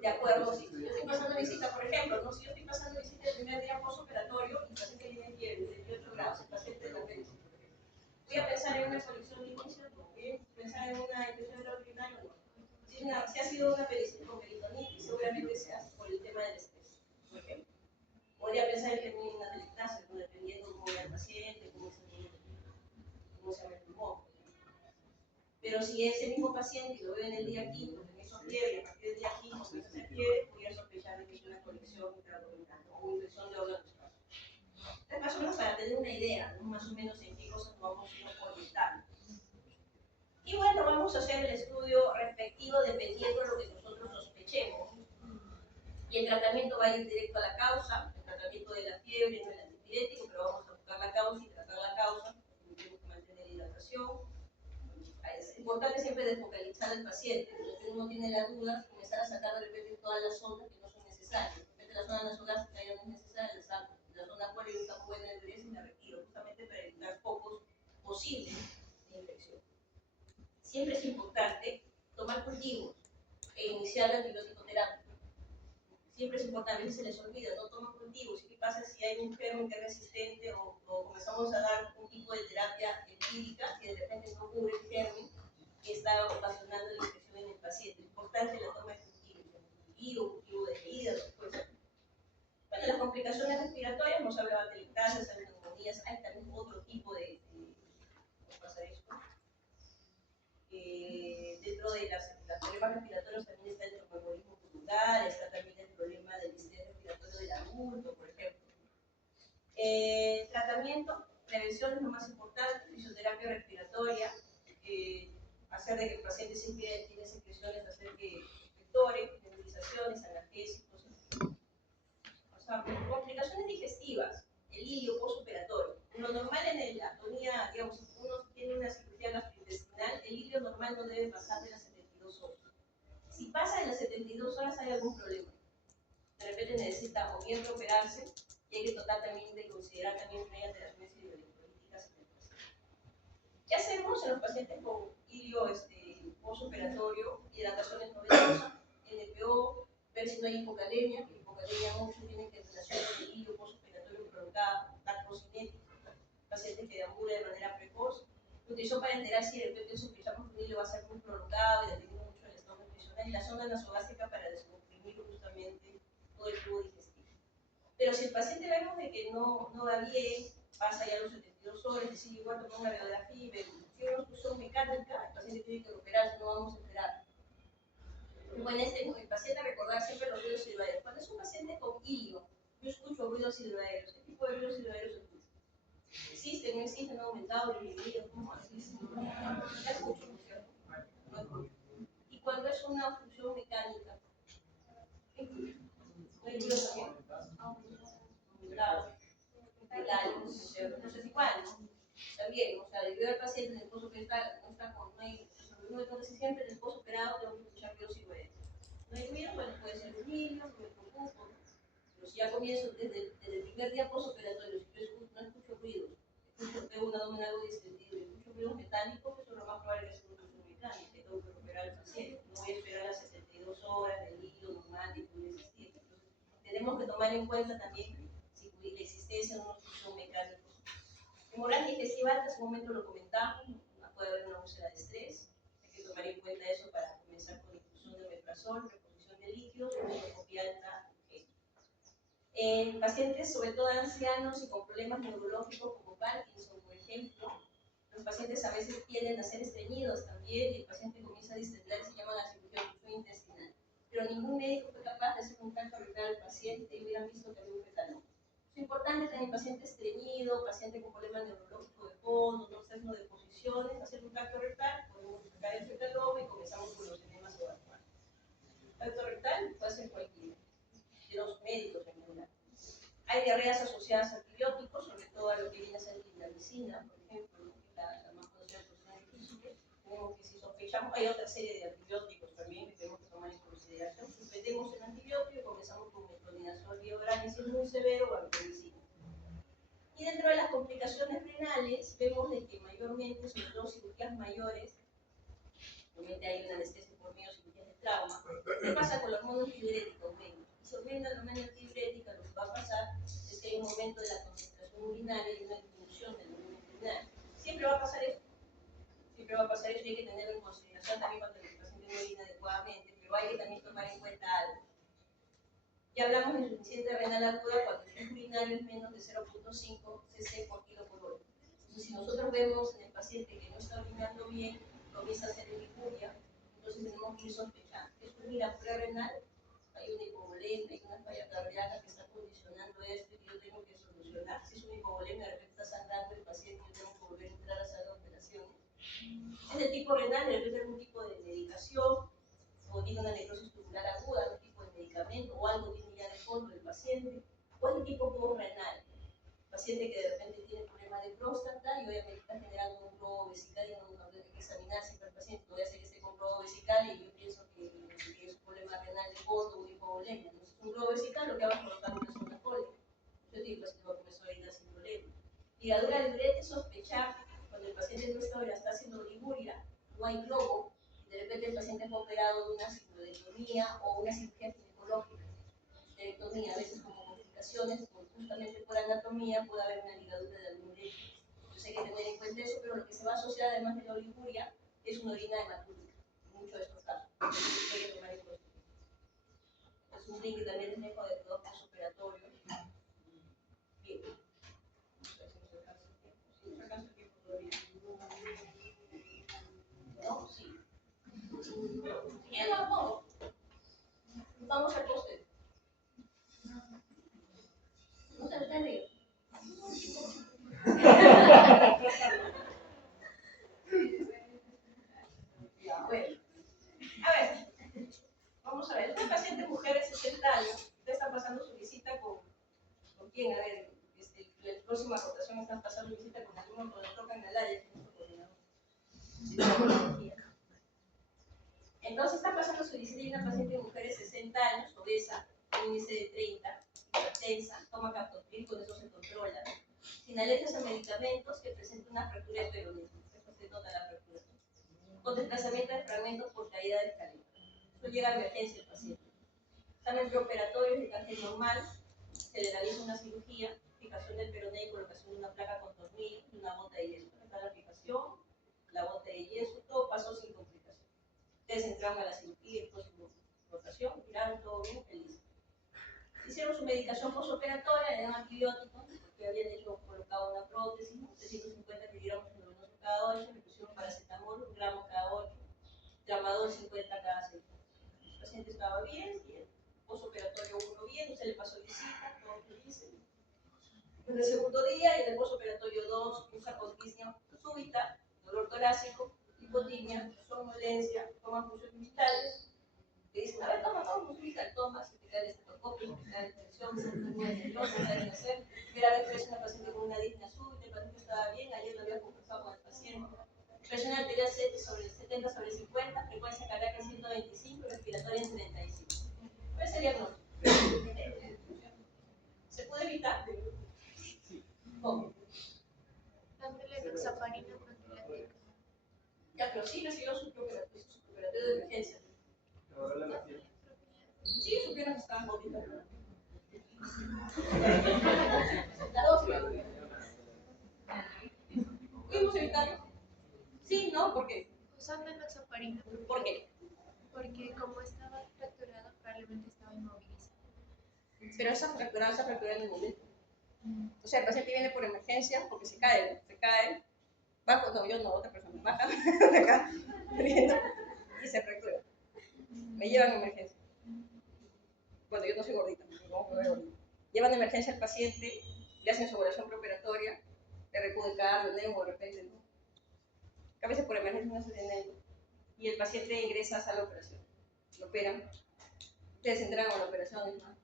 De acuerdo, si yo estoy pasando visita, por ejemplo, ¿no? Si yo estoy pasando visita el primer día postoperatorio y el paciente viene en fiebre, de 28 grados, el paciente de apéndice. Voy a pensar en una colección de inicio, voy a pensar en una infección urinaria, no. Si ha sido una apendicitis con peritonitis, seguramente sea por el tema del estrés, por ejemplo. Podría pensar en que tiene una atelectasia, dependiendo cómo vea el paciente, cómo se llama el pulmón. Pero si es el mismo paciente y lo veo en el día 5, que me hizo fiebre, a partir del día 5 me hizo fiebre, voy a sospechar de que es una colección intraabdominal o una infección de órganos espacios. Entonces, más o menos para tener una idea, ¿no? Más o menos en qué cosas vamos a ir orientando. Y bueno, vamos a hacer el estudio respectivo dependiendo de lo que nosotros sospechemos. Y el tratamiento va a ir directo a la causa, el tratamiento de la fiebre no es el antipirético, pero vamos a buscar la causa y tratar la causa, tenemos que mantener hidratación. Es importante siempre desfocalizar al paciente, porque uno tiene la duda, comenzar a sacar de repente todas las zonas que no son necesarias. De repente la zona nasogástrica ya no es necesaria, la saco. La zona pólítica buena de dureza y la retiro, justamente para evitar focos posibles de infección. Siempre es importante tomar cultivos e iniciar la antibiótico-terapia. Siempre es importante, a veces se les olvida, no toman cultivos. ¿Y qué pasa si hay un germen que es resistente o comenzamos a dar un tipo de terapia empírica que de repente no cubre el germen que está ocasionando la infección en el paciente? Es importante la toma de cultivo de hígado, pues. Bueno, las complicaciones respiratorias, hemos hablado de atelectasias, hay neumonías, hay también otro tipo de ¿cómo pasa esto? Dentro de los problemas respiratorios también está el tromboembolismo pulmonar, está también el problema del estrés respiratorio del adulto, por ejemplo. Tratamiento, prevención es lo más importante, fisioterapia respiratoria, hacer de que el paciente siempre tiene secreciones, hacer que infectores, nebulizaciones, analgésicos, o sea, complicaciones digestivas, el ilio postoperatorio. Lo normal en la atonía, digamos, si uno tiene una cirugía gastrointestinal, el ilio normal no debe pasar de las 72 horas. Si pasa de las 72 horas hay algún problema. De repente necesita o bien reoperarse y hay que tratar también de considerar también que haya alteraciones hidrolíticas en el paciente. ¿Qué hacemos en los pacientes con ilio postoperatorio, hidratación endovenosa, NPO, ver si no hay hipocalemia? La hipocalemia mucho tiene que relación con el ilio postoperatorio provocada, tacrocinética, pacientes que deambulan de manera precoz. Lo utilizó para enterar si de repente sospechamos que un ilio va a ser muy prolongado y dependiendo mucho del estado nutricional, y la zona nasogástrica para descomprimir justamente todo el tubo digestivo. Pero si el paciente vemos de que no va bien, pasa ya los 72 horas, es decir, igual tomamos una radiografía y vemos si una obstrucción mecánica, el paciente tiene que operarse, no vamos a esperar. Bueno, el paciente recordar siempre los ruidos silbaderos. Cuando es un paciente con ilio, yo escucho ruidos silbaderos. ¿Qué tipo de ruidos silbaderos escucho? ¿Existen, no existen, han aumentado, disminuido? ¿Cómo así? Ya escucho, ¿no es cierto? una obstrucción mecánica. Muy curioso también. Claro. Entonces igual, ¿no? También, o sea, debido al paciente, el esposo que no está con, no hay, entonces siempre el esposo operado tengo que escuchar ruidos y ruidos. No hay ruido, bueno, puede ser un niño, me preocupo, ¿no? Pero si ya comienzo desde el primer día postoperatorio, si yo no escucho ruidos, tengo un abdomen algo distendido y escucho ruidos metálicos, eso es lo más probable que sea una función mecánica, que tengo que recuperar al paciente. No voy a esperar las 72 horas del hilo neumático y ese estilo. Entonces, tenemos que tomar en cuenta también si la existencia de una obstrucción mecánica. Hemorragia digestiva alta, hace un momento lo comentamos, puede haber una úlcera de estrés, hay que tomar en cuenta eso para comenzar con la inclusión de omeprazol, reposición de líquidos, endoscopia alta. En pacientes, sobre todo ancianos y con problemas neurológicos como Parkinson, por ejemplo, los pacientes a veces tienden a ser estreñidos también y el paciente comienza a distender, se llama la cirugía de oclusión intestinal. Pero ningún médico fue capaz de hacer un tacto rectal al paciente y hubieran visto que había un fetalón. Es importante tener paciente estreñido, paciente con problemas neurológicos de fondo, no de posiciones, hacer un tacto rectal, podemos sacar el fetalón y comenzamos con los enemas evacuados. Tacto rectal puede ser cualquiera, de los médicos en general. Hay diarreas asociadas a antibióticos, sobre todo a lo que viene a ser la medicina, por ejemplo, la más conocida por ser tenemos que si sospechamos, hay otra serie de antibióticos también que tenemos que tomar en consideración. Suspendemos el antibiótico y comenzamos con metronidazol y oral, si es muy severo, o ampicilina. Y dentro de las complicaciones renales, vemos de que mayormente, sobre todo cirugías mayores, obviamente hay una anestesia por medio de cirugías de trauma. ¿Qué pasa con los hormona antidiurética? Si aumenta la hormona antidiurética, lo que va a pasar es que hay un aumento de la concentración urinaria y una disminución del volumen urinario. Siempre va a pasar eso. Siempre va a pasar eso y hay que tenerlo en consideración también cuando el paciente no orina adecuadamente, pero hay que también tomar en cuenta algo. Ya hablamos de insuficiencia renal aguda cuando el flujo urinario es menos de 0.5 cc por kilo por hora. Entonces, si nosotros vemos en el paciente que no está orinando bien, comienza a hacer hemicuria, entonces tenemos que ir sospechando. Es una irapuria renal, hay una hipovolemia, hay una falla cardíaca que está condicionando esto y yo tengo que solucionar. Si es una hipovolemia, de repente está sangrando el paciente, yo tengo que volver a entrar a hacer la operación. Es de tipo renal, de repente algún tipo de medicación, o tiene una necrosis tubular aguda, algún tipo de medicamento, o algo tiene ya de fondo del paciente, o es de tipo postrenal, paciente que de repente tiene problemas de próstata y obviamente está generando un globo vesical y no hay que examinar siempre al paciente, no voy a hacer que esté con globo vesical y yo pienso que es un problema renal de fondo o de hipovolemia. Entonces, un globo vesical lo que vamos a colocar una zona cólica. Yo digo, el paciente va a comenzar a orinar sin problema. Ligadura de Brett es sospechar cuando el paciente no está haciendo oliguria, no hay globo, y de repente el paciente fue operado de una sinusoidectomía o una cirugía ginecológica. Esterectomía, a veces como complicaciones, justamente por anatomía puede haber una ligadura de algún lecho. Entonces hay que tener en cuenta eso, pero lo que se va a asociar además de la oliguria es una orina hematúrica, en muchos de estos casos. Es un link que también les dejo de todo postoperatorio. Bien. ¿No? Sí. Si quieren lo pongo. Vamos al poste. No te ríes. Bueno. A ver. Vamos a ver. Esta paciente mujer de 60 años. Usted está pasando su visita con quién. A ver. La próxima rotación están pasando visita con alumnos cuando tocan el área. Entonces está pasando su visita y una paciente mujer de 60 años, obesa, índice de 30, hipertensa, toma captopril, con eso se controla, sin alergias a medicamentos, que presenta una fractura de peronismo, eso se nota la fractura, con desplazamiento de fragmentos por caída de escalera. Esto llega a emergencia el paciente. Examen preoperatorio de cáncer normal, se le realiza una cirugía, fijación del peroné y colocación de una placa con tornillo y una bota de yeso. Está la fijación, la bota de yeso, todo pasó sin complicación. Ustedes entraron a la cirugía y próxima rotación, miraron todo bien, feliz. Hicieron su medicación postoperatoria, le dieron antibióticos, porque habían colocado una prótesis, 350 miligramos endovenoso cada 8, le pusieron paracetamol, 1 gramo cada 8, tramadol 50 cada 6. El paciente estaba bien, postoperatorio 1 bien, usted le pasó visita, todos felices. En el segundo día, y en el postoperatorio 2, usa cosquisnia súbita, dolor torácico, hipotimia, somnolencia, toma funciones vitales, te dicen, a ver, toma, vamos, hija, toma, se te cae el estetoscopio, se te cae la tensión, se te cae nerviosa, sabes qué hacer. Primera vez que ves una paciente con una disnea súbita, el paciente estaba bien, ayer lo había conversado con el paciente. Presión arterial 70 sobre 50, frecuencia cardíaca en 125, respiratoria en 35. ¿Cuál es el diagnóstico? ¿Se puede evitar? ¿Cómo? Dándole enoxaparina profiláctica. Ya, pero sí recibió su operatorio de emergencia. Sí, sus piernas estaban gorditas. La dosis. ¿Pudimos evitarlo? Sí, ¿no? ¿Por qué? Usando enoxaparina ¿Por qué? porque como estaba fracturado, probablemente estaba inmovilizado. Pero esa fractura en el momento. O sea, el paciente viene por emergencia porque se cae, bajo, no, yo no, otra persona, baja, acá, y se fractura. Me llevan a emergencia. Bueno, yo no soy gordita, no me veo gordita. Llevan a emergencia al paciente, le hacen su evaluación preoperatoria, le recuden cardio, neuro, de repente, ¿no? A veces por emergencia no se tiene neuro. Y el paciente ingresa a sala de operación. Lo operan. Ustedes entraron a la operación, ¿no?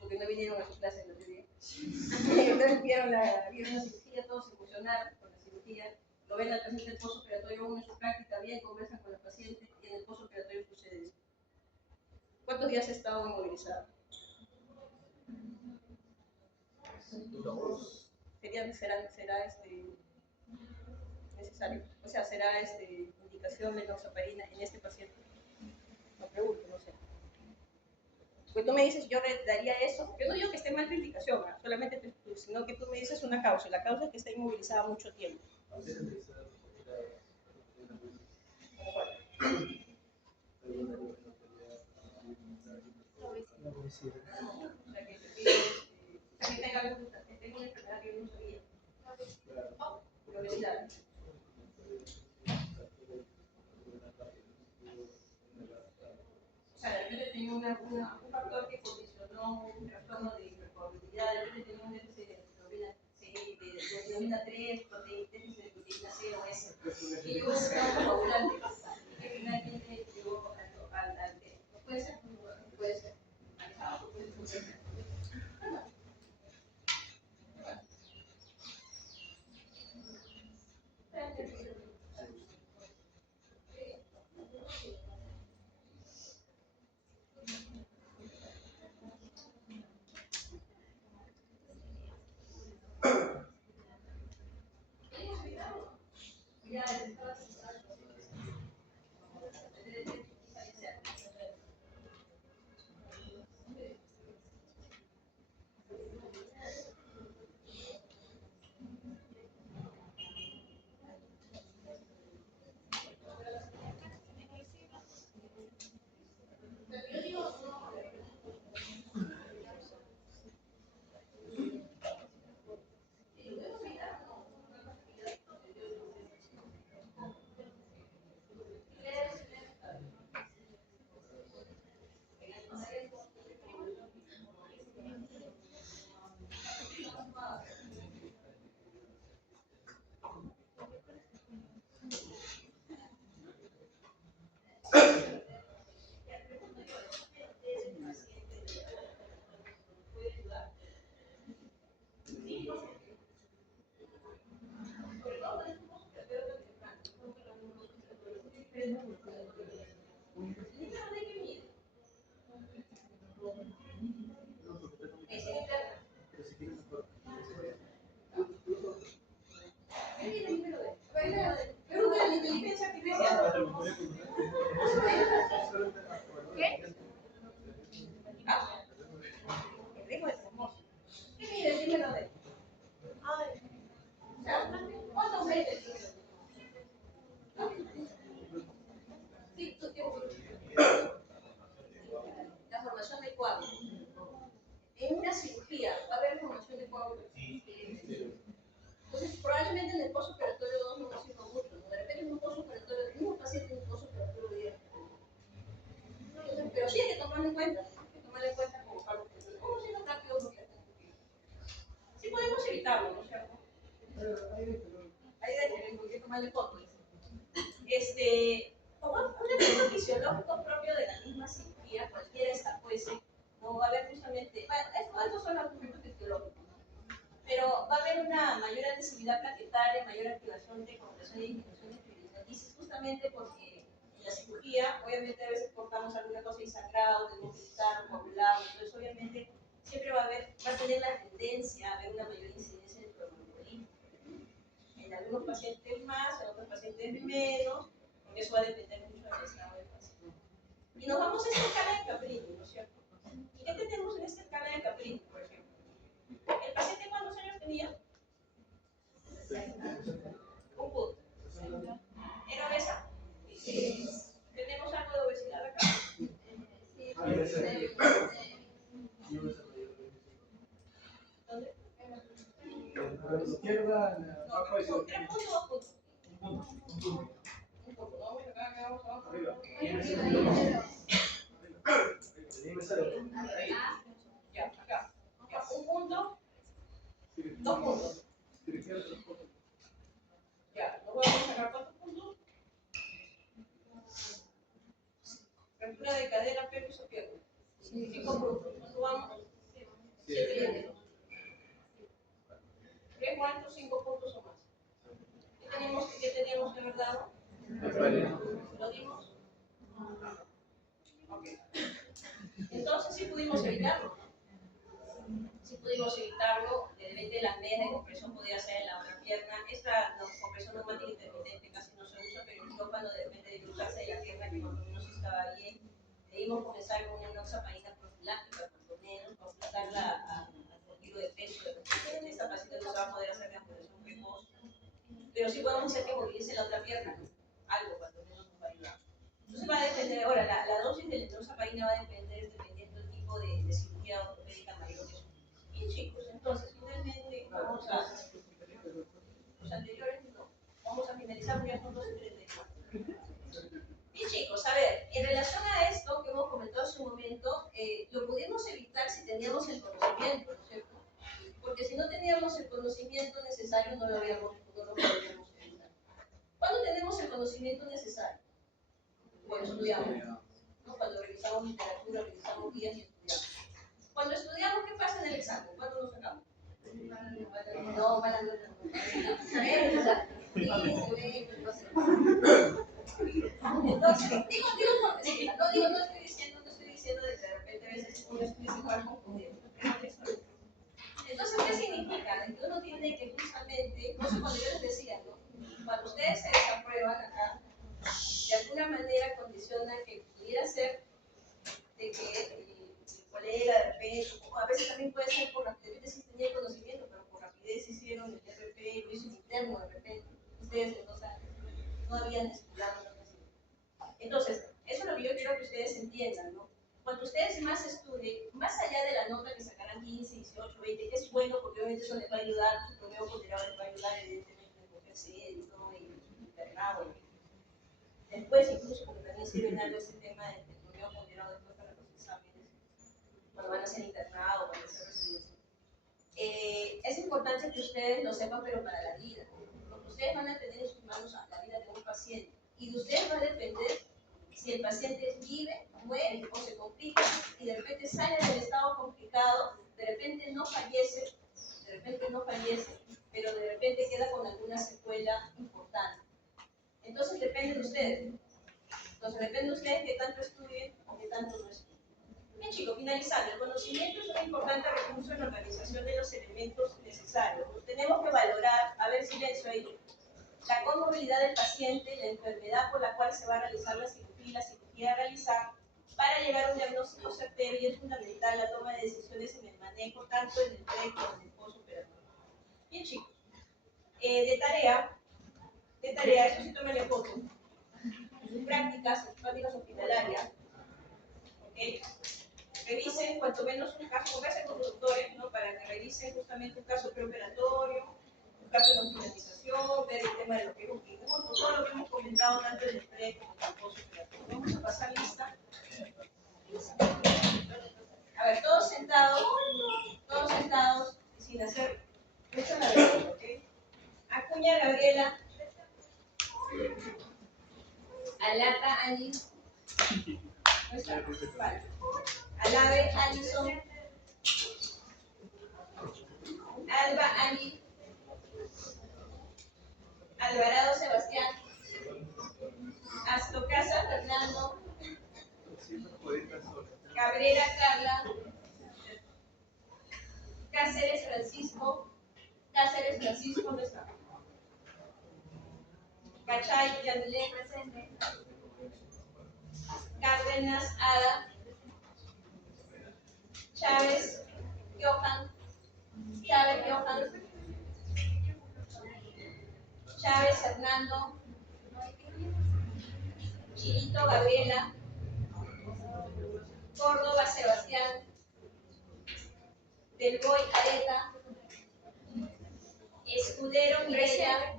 Porque no vinieron a su clase el otro día. Entonces vieron una cirugía, todos se emocionaron con la cirugía. Lo ven al paciente en el postoperatorio, uno en su práctica bien, conversan con la paciente y en el postoperatorio sucede eso. ¿Cuántos días ha estado inmovilizado? Será necesario. O sea, será indicación de enoxaparina en este paciente. No pregunto, no sé. Porque tú me dices, yo daría eso. Yo no digo que esté mal tu indicación, ¿eh? Solamente sino que tú me dices una causa. Y la causa es que está inmovilizada mucho tiempo. ¿Cómo cuál? O sea, que tenga una enfermedad que yo no sabía. Por obesidad. O sea, de repente tenía un factor que condicionó un trastorno de hipercoagulabilidad, de repente tenía un déficit de hemoglobina 3, déficit de proteína C o S. Y yo un coagulante que finalmente llegó al D. ¿No puede ser? No puede ser. Puede ser. La formación de coágulos. En una cirugía va a haber formación de coágulos. Entonces, probablemente en el postoperatorio 2 no nos sirva mucho, ¿no? De repente en un postoperatorio, el mismo paciente en un postoperatorio 10. Pero sí hay que tomarlo en cuenta, ¿no? Hay que tomarlo en cuenta como para que ¿cómo siendo rápido? Sí podemos evitarlo, ¿no es cierto? Ahí hay que tomarle fotos. Un efecto fisiológico propio de la misma cirugía fuese, no va a haber justamente, bueno, estos son los aspectos fisiológicos, ¿no? Pero va a haber una mayor adhesividad plaquetaria, mayor activación de coagulación y disminución de fibrinosis, justamente porque en la cirugía, obviamente a veces cortamos alguna cosa y sangrado, tenemos que quitar, coagular, entonces obviamente siempre va a tener la tendencia a haber una mayor incidencia de tromboembolismo. En algunos pacientes más, en otros pacientes menos, porque eso va a depender mucho del estado del paciente. Y nos vamos a esta escala de Caprini, ¿no es cierto? ¿Y qué tenemos en esta escala de Caprini, por ejemplo? ¿El paciente cuántos años tenía? Un punto. ¿Era obesa? ¿Tenemos algo de obesidad acá? ¿Dónde? A la izquierda, en la No, abajo y ¿3 puntos o 2 puntos? un punto. Un punto. No, acá vamos abajo. Arriba. Ahí. Ya, acá. Ya, un punto, 2 puntos. Ya, nos vamos a sacar 4 puntos. Fractura de cadera, pelvis o pierna. 5 puntos. ¿Cuánto vamos? 7. 3 cuartos, 5 puntos o más. ¿Qué teníamos de verdad? ¿Lo dimos? Ok. Entonces sí pudimos evitarlo. Sí pudimos evitarlo. De repente la media de compresión podía ser en la otra pierna. Esta compresión neumática intermitente casi no se usa, pero el quirófano de repente debe usarse de la pierna que más o menos estaba bien. Debimos comenzar con una enoxapaína profiláctica, cuando menos, para ajustarla al retiro de peso. De repente esta paciente no se va a poder hacer reambulación precoz, pero sí podemos hacer que movilice la otra pierna, algo cuando menos nos va a ayudar. Entonces va a depender, ahora la dosis de la enoxapaína va a depender dependiendo del tipo de cirugía ortopédica mayor que son. Bien chicos, entonces finalmente vamos a, los anteriores no, vamos a finalizar porque ya son 12:34. Bien chicos, a ver, en relación a esto que hemos comentado hace un momento, lo pudimos evitar si teníamos el conocimiento, ¿no es cierto? Porque si no teníamos el conocimiento necesario no lo podríamos evitar. ¿Cuándo tenemos el conocimiento necesario? Cuando estudiamos, ¿no? Cuando revisamos literatura, revisamos guías y estudiamos. Cuando estudiamos, ¿qué pasa en el examen? ¿Cuándo lo sacamos? No, para no. Entonces, digo porque sí, no estoy diciendo de que de repente a veces uno estudia igual confundido. Entonces, ¿qué significa? Que uno tiene que justamente, no sé, cuando yo les decía, ¿no? Cuando ustedes se desaprueban acá, de alguna manera condiciona que pudiera ser de que el colega de repente, o a veces también puede ser por rapidez, sí tenía el conocimiento, pero por rapidez hicieron el RP, lo hizo interno de repente, ustedes en 2 años no habían estudiado la cuestión. Entonces, eso es lo que yo quiero que ustedes entiendan, ¿no? Cuando ustedes más estudien, más allá de la nota que sacarán 15, 18, 20, que es bueno porque obviamente eso les va a ayudar, su promedio ponderado les va a ayudar evidentemente en cogerse y todo, y internado. Después incluso porque también sirve algo ese tema del promedio ponderado después para los exámenes, cuando van a ser internados, cuando van a ser residencia. Es importante que ustedes lo sepan, pero para la vida, porque ustedes van a tener en sus manos la vida de un paciente, y de ustedes va a depender si el paciente vive, muere o se complica, y de repente sale del estado complicado, de repente no fallece, pero de repente queda con alguna secuela importante. Entonces depende de ustedes. Qué tanto estudien o qué tanto no estudien. Bien chicos, finalizando, el conocimiento es un importante recurso en la organización de los elementos necesarios. Tenemos que valorar, a ver, silencio ahí, la comorbilidad del paciente, la enfermedad por la cual se va a realizar la cirugía a realizar, para llegar a un diagnóstico certero, y es fundamental la toma de decisiones en el manejo, tanto en el pre como en el postoperatorio. Bien chicos, de tarea, esto sí tomen foto, en sus prácticas hospitalarias, ¿ok? Revisen cuanto menos un caso, pónganse con doctores, ¿no? Para que revisen justamente un caso preoperatorio, un caso de hospitalización, ver el tema de lo que es un figurto, todo lo que hemos comentado tanto en el pre como en el postoperatorio. Vamos a pasar lista. A ver, todos sentados y sin hacer mucho laberinto, ¿ok? Acuña, Gabriela. Alata, Angie. No está. Vale. Alave Alison, Alba Ali, Alvarado Sebastián, Astocasa Fernando, Cabrera Carla, Cáceres Francisco no está. Cachay Yamilé presente. Cárdenas Ada, Chávez Johan, Chávez Hernando, Chirito Gabriela, Córdoba Sebastián, Del Boy Areta, Escudero Mireya,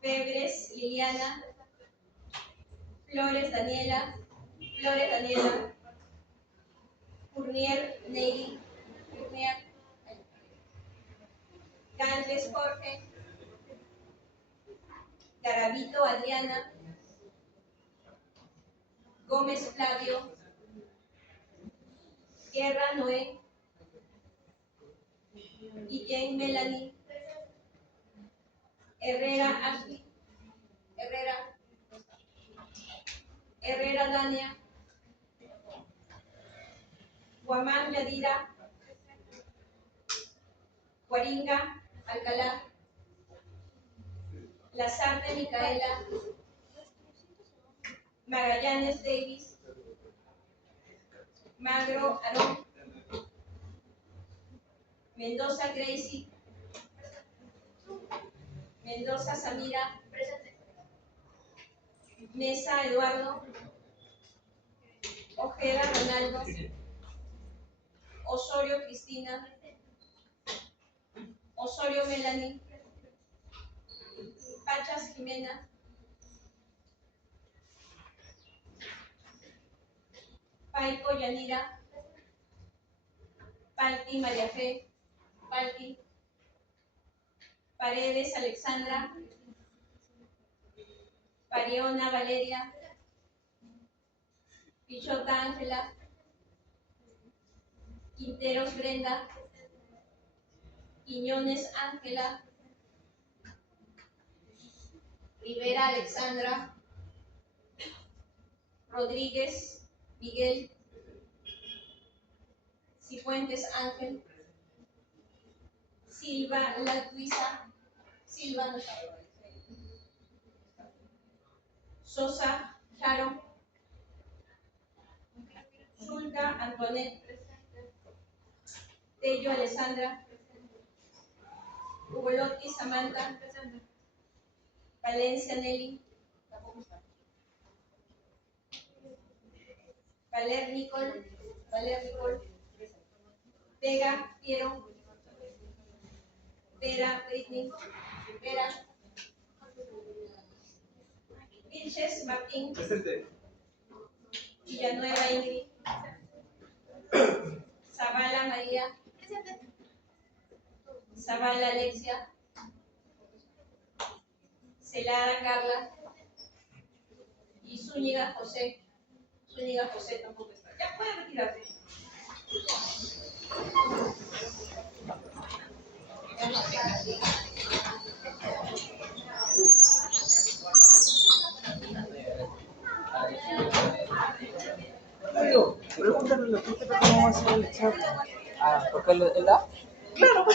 Febres Liliana, Flores Daniela, Fournier Neri, Galvez Jorge, Garavito Adriana, Gómez Flavio, Guerra Noé, Guillén Melanie, Herrera Ashley, Herrera Dania, Guamán Yadira, Guaringa Alcalá, Lazarte Micaela, Magallanes Davis, Magro Aarón, Mendoza Gracie, Mendoza Samira, Mesa Eduardo, Ojeda Ronaldo, Osorio Cristina, Osorio Melanie, Pachas Jimena, Paico Yanira, Palti María Fe, Paredes Alexandra, Pariona Valeria, Pichota Ángela, Quinteros Brenda, Quiñones Ángela, Rivera Alexandra, Rodríguez Miguel, Cifuentes Ángel, Silva Latviza, no está, Sosa Charo, Zulca Antoinette, Tello Alessandra, Ugolotti Samantha, Valencia Nelly, Valer Nicole, Vega Piero, Vera Britney, Vilches Martín, Villanueva Ingrid, Zavala María, Zavala Alexia, Celada Carla y Zúñiga José. Zúñiga José tampoco está. Ya puede retirarse. Claro, pregúntale a la gente cómo va a ser el chat. Ah, ¿porque él da? Claro.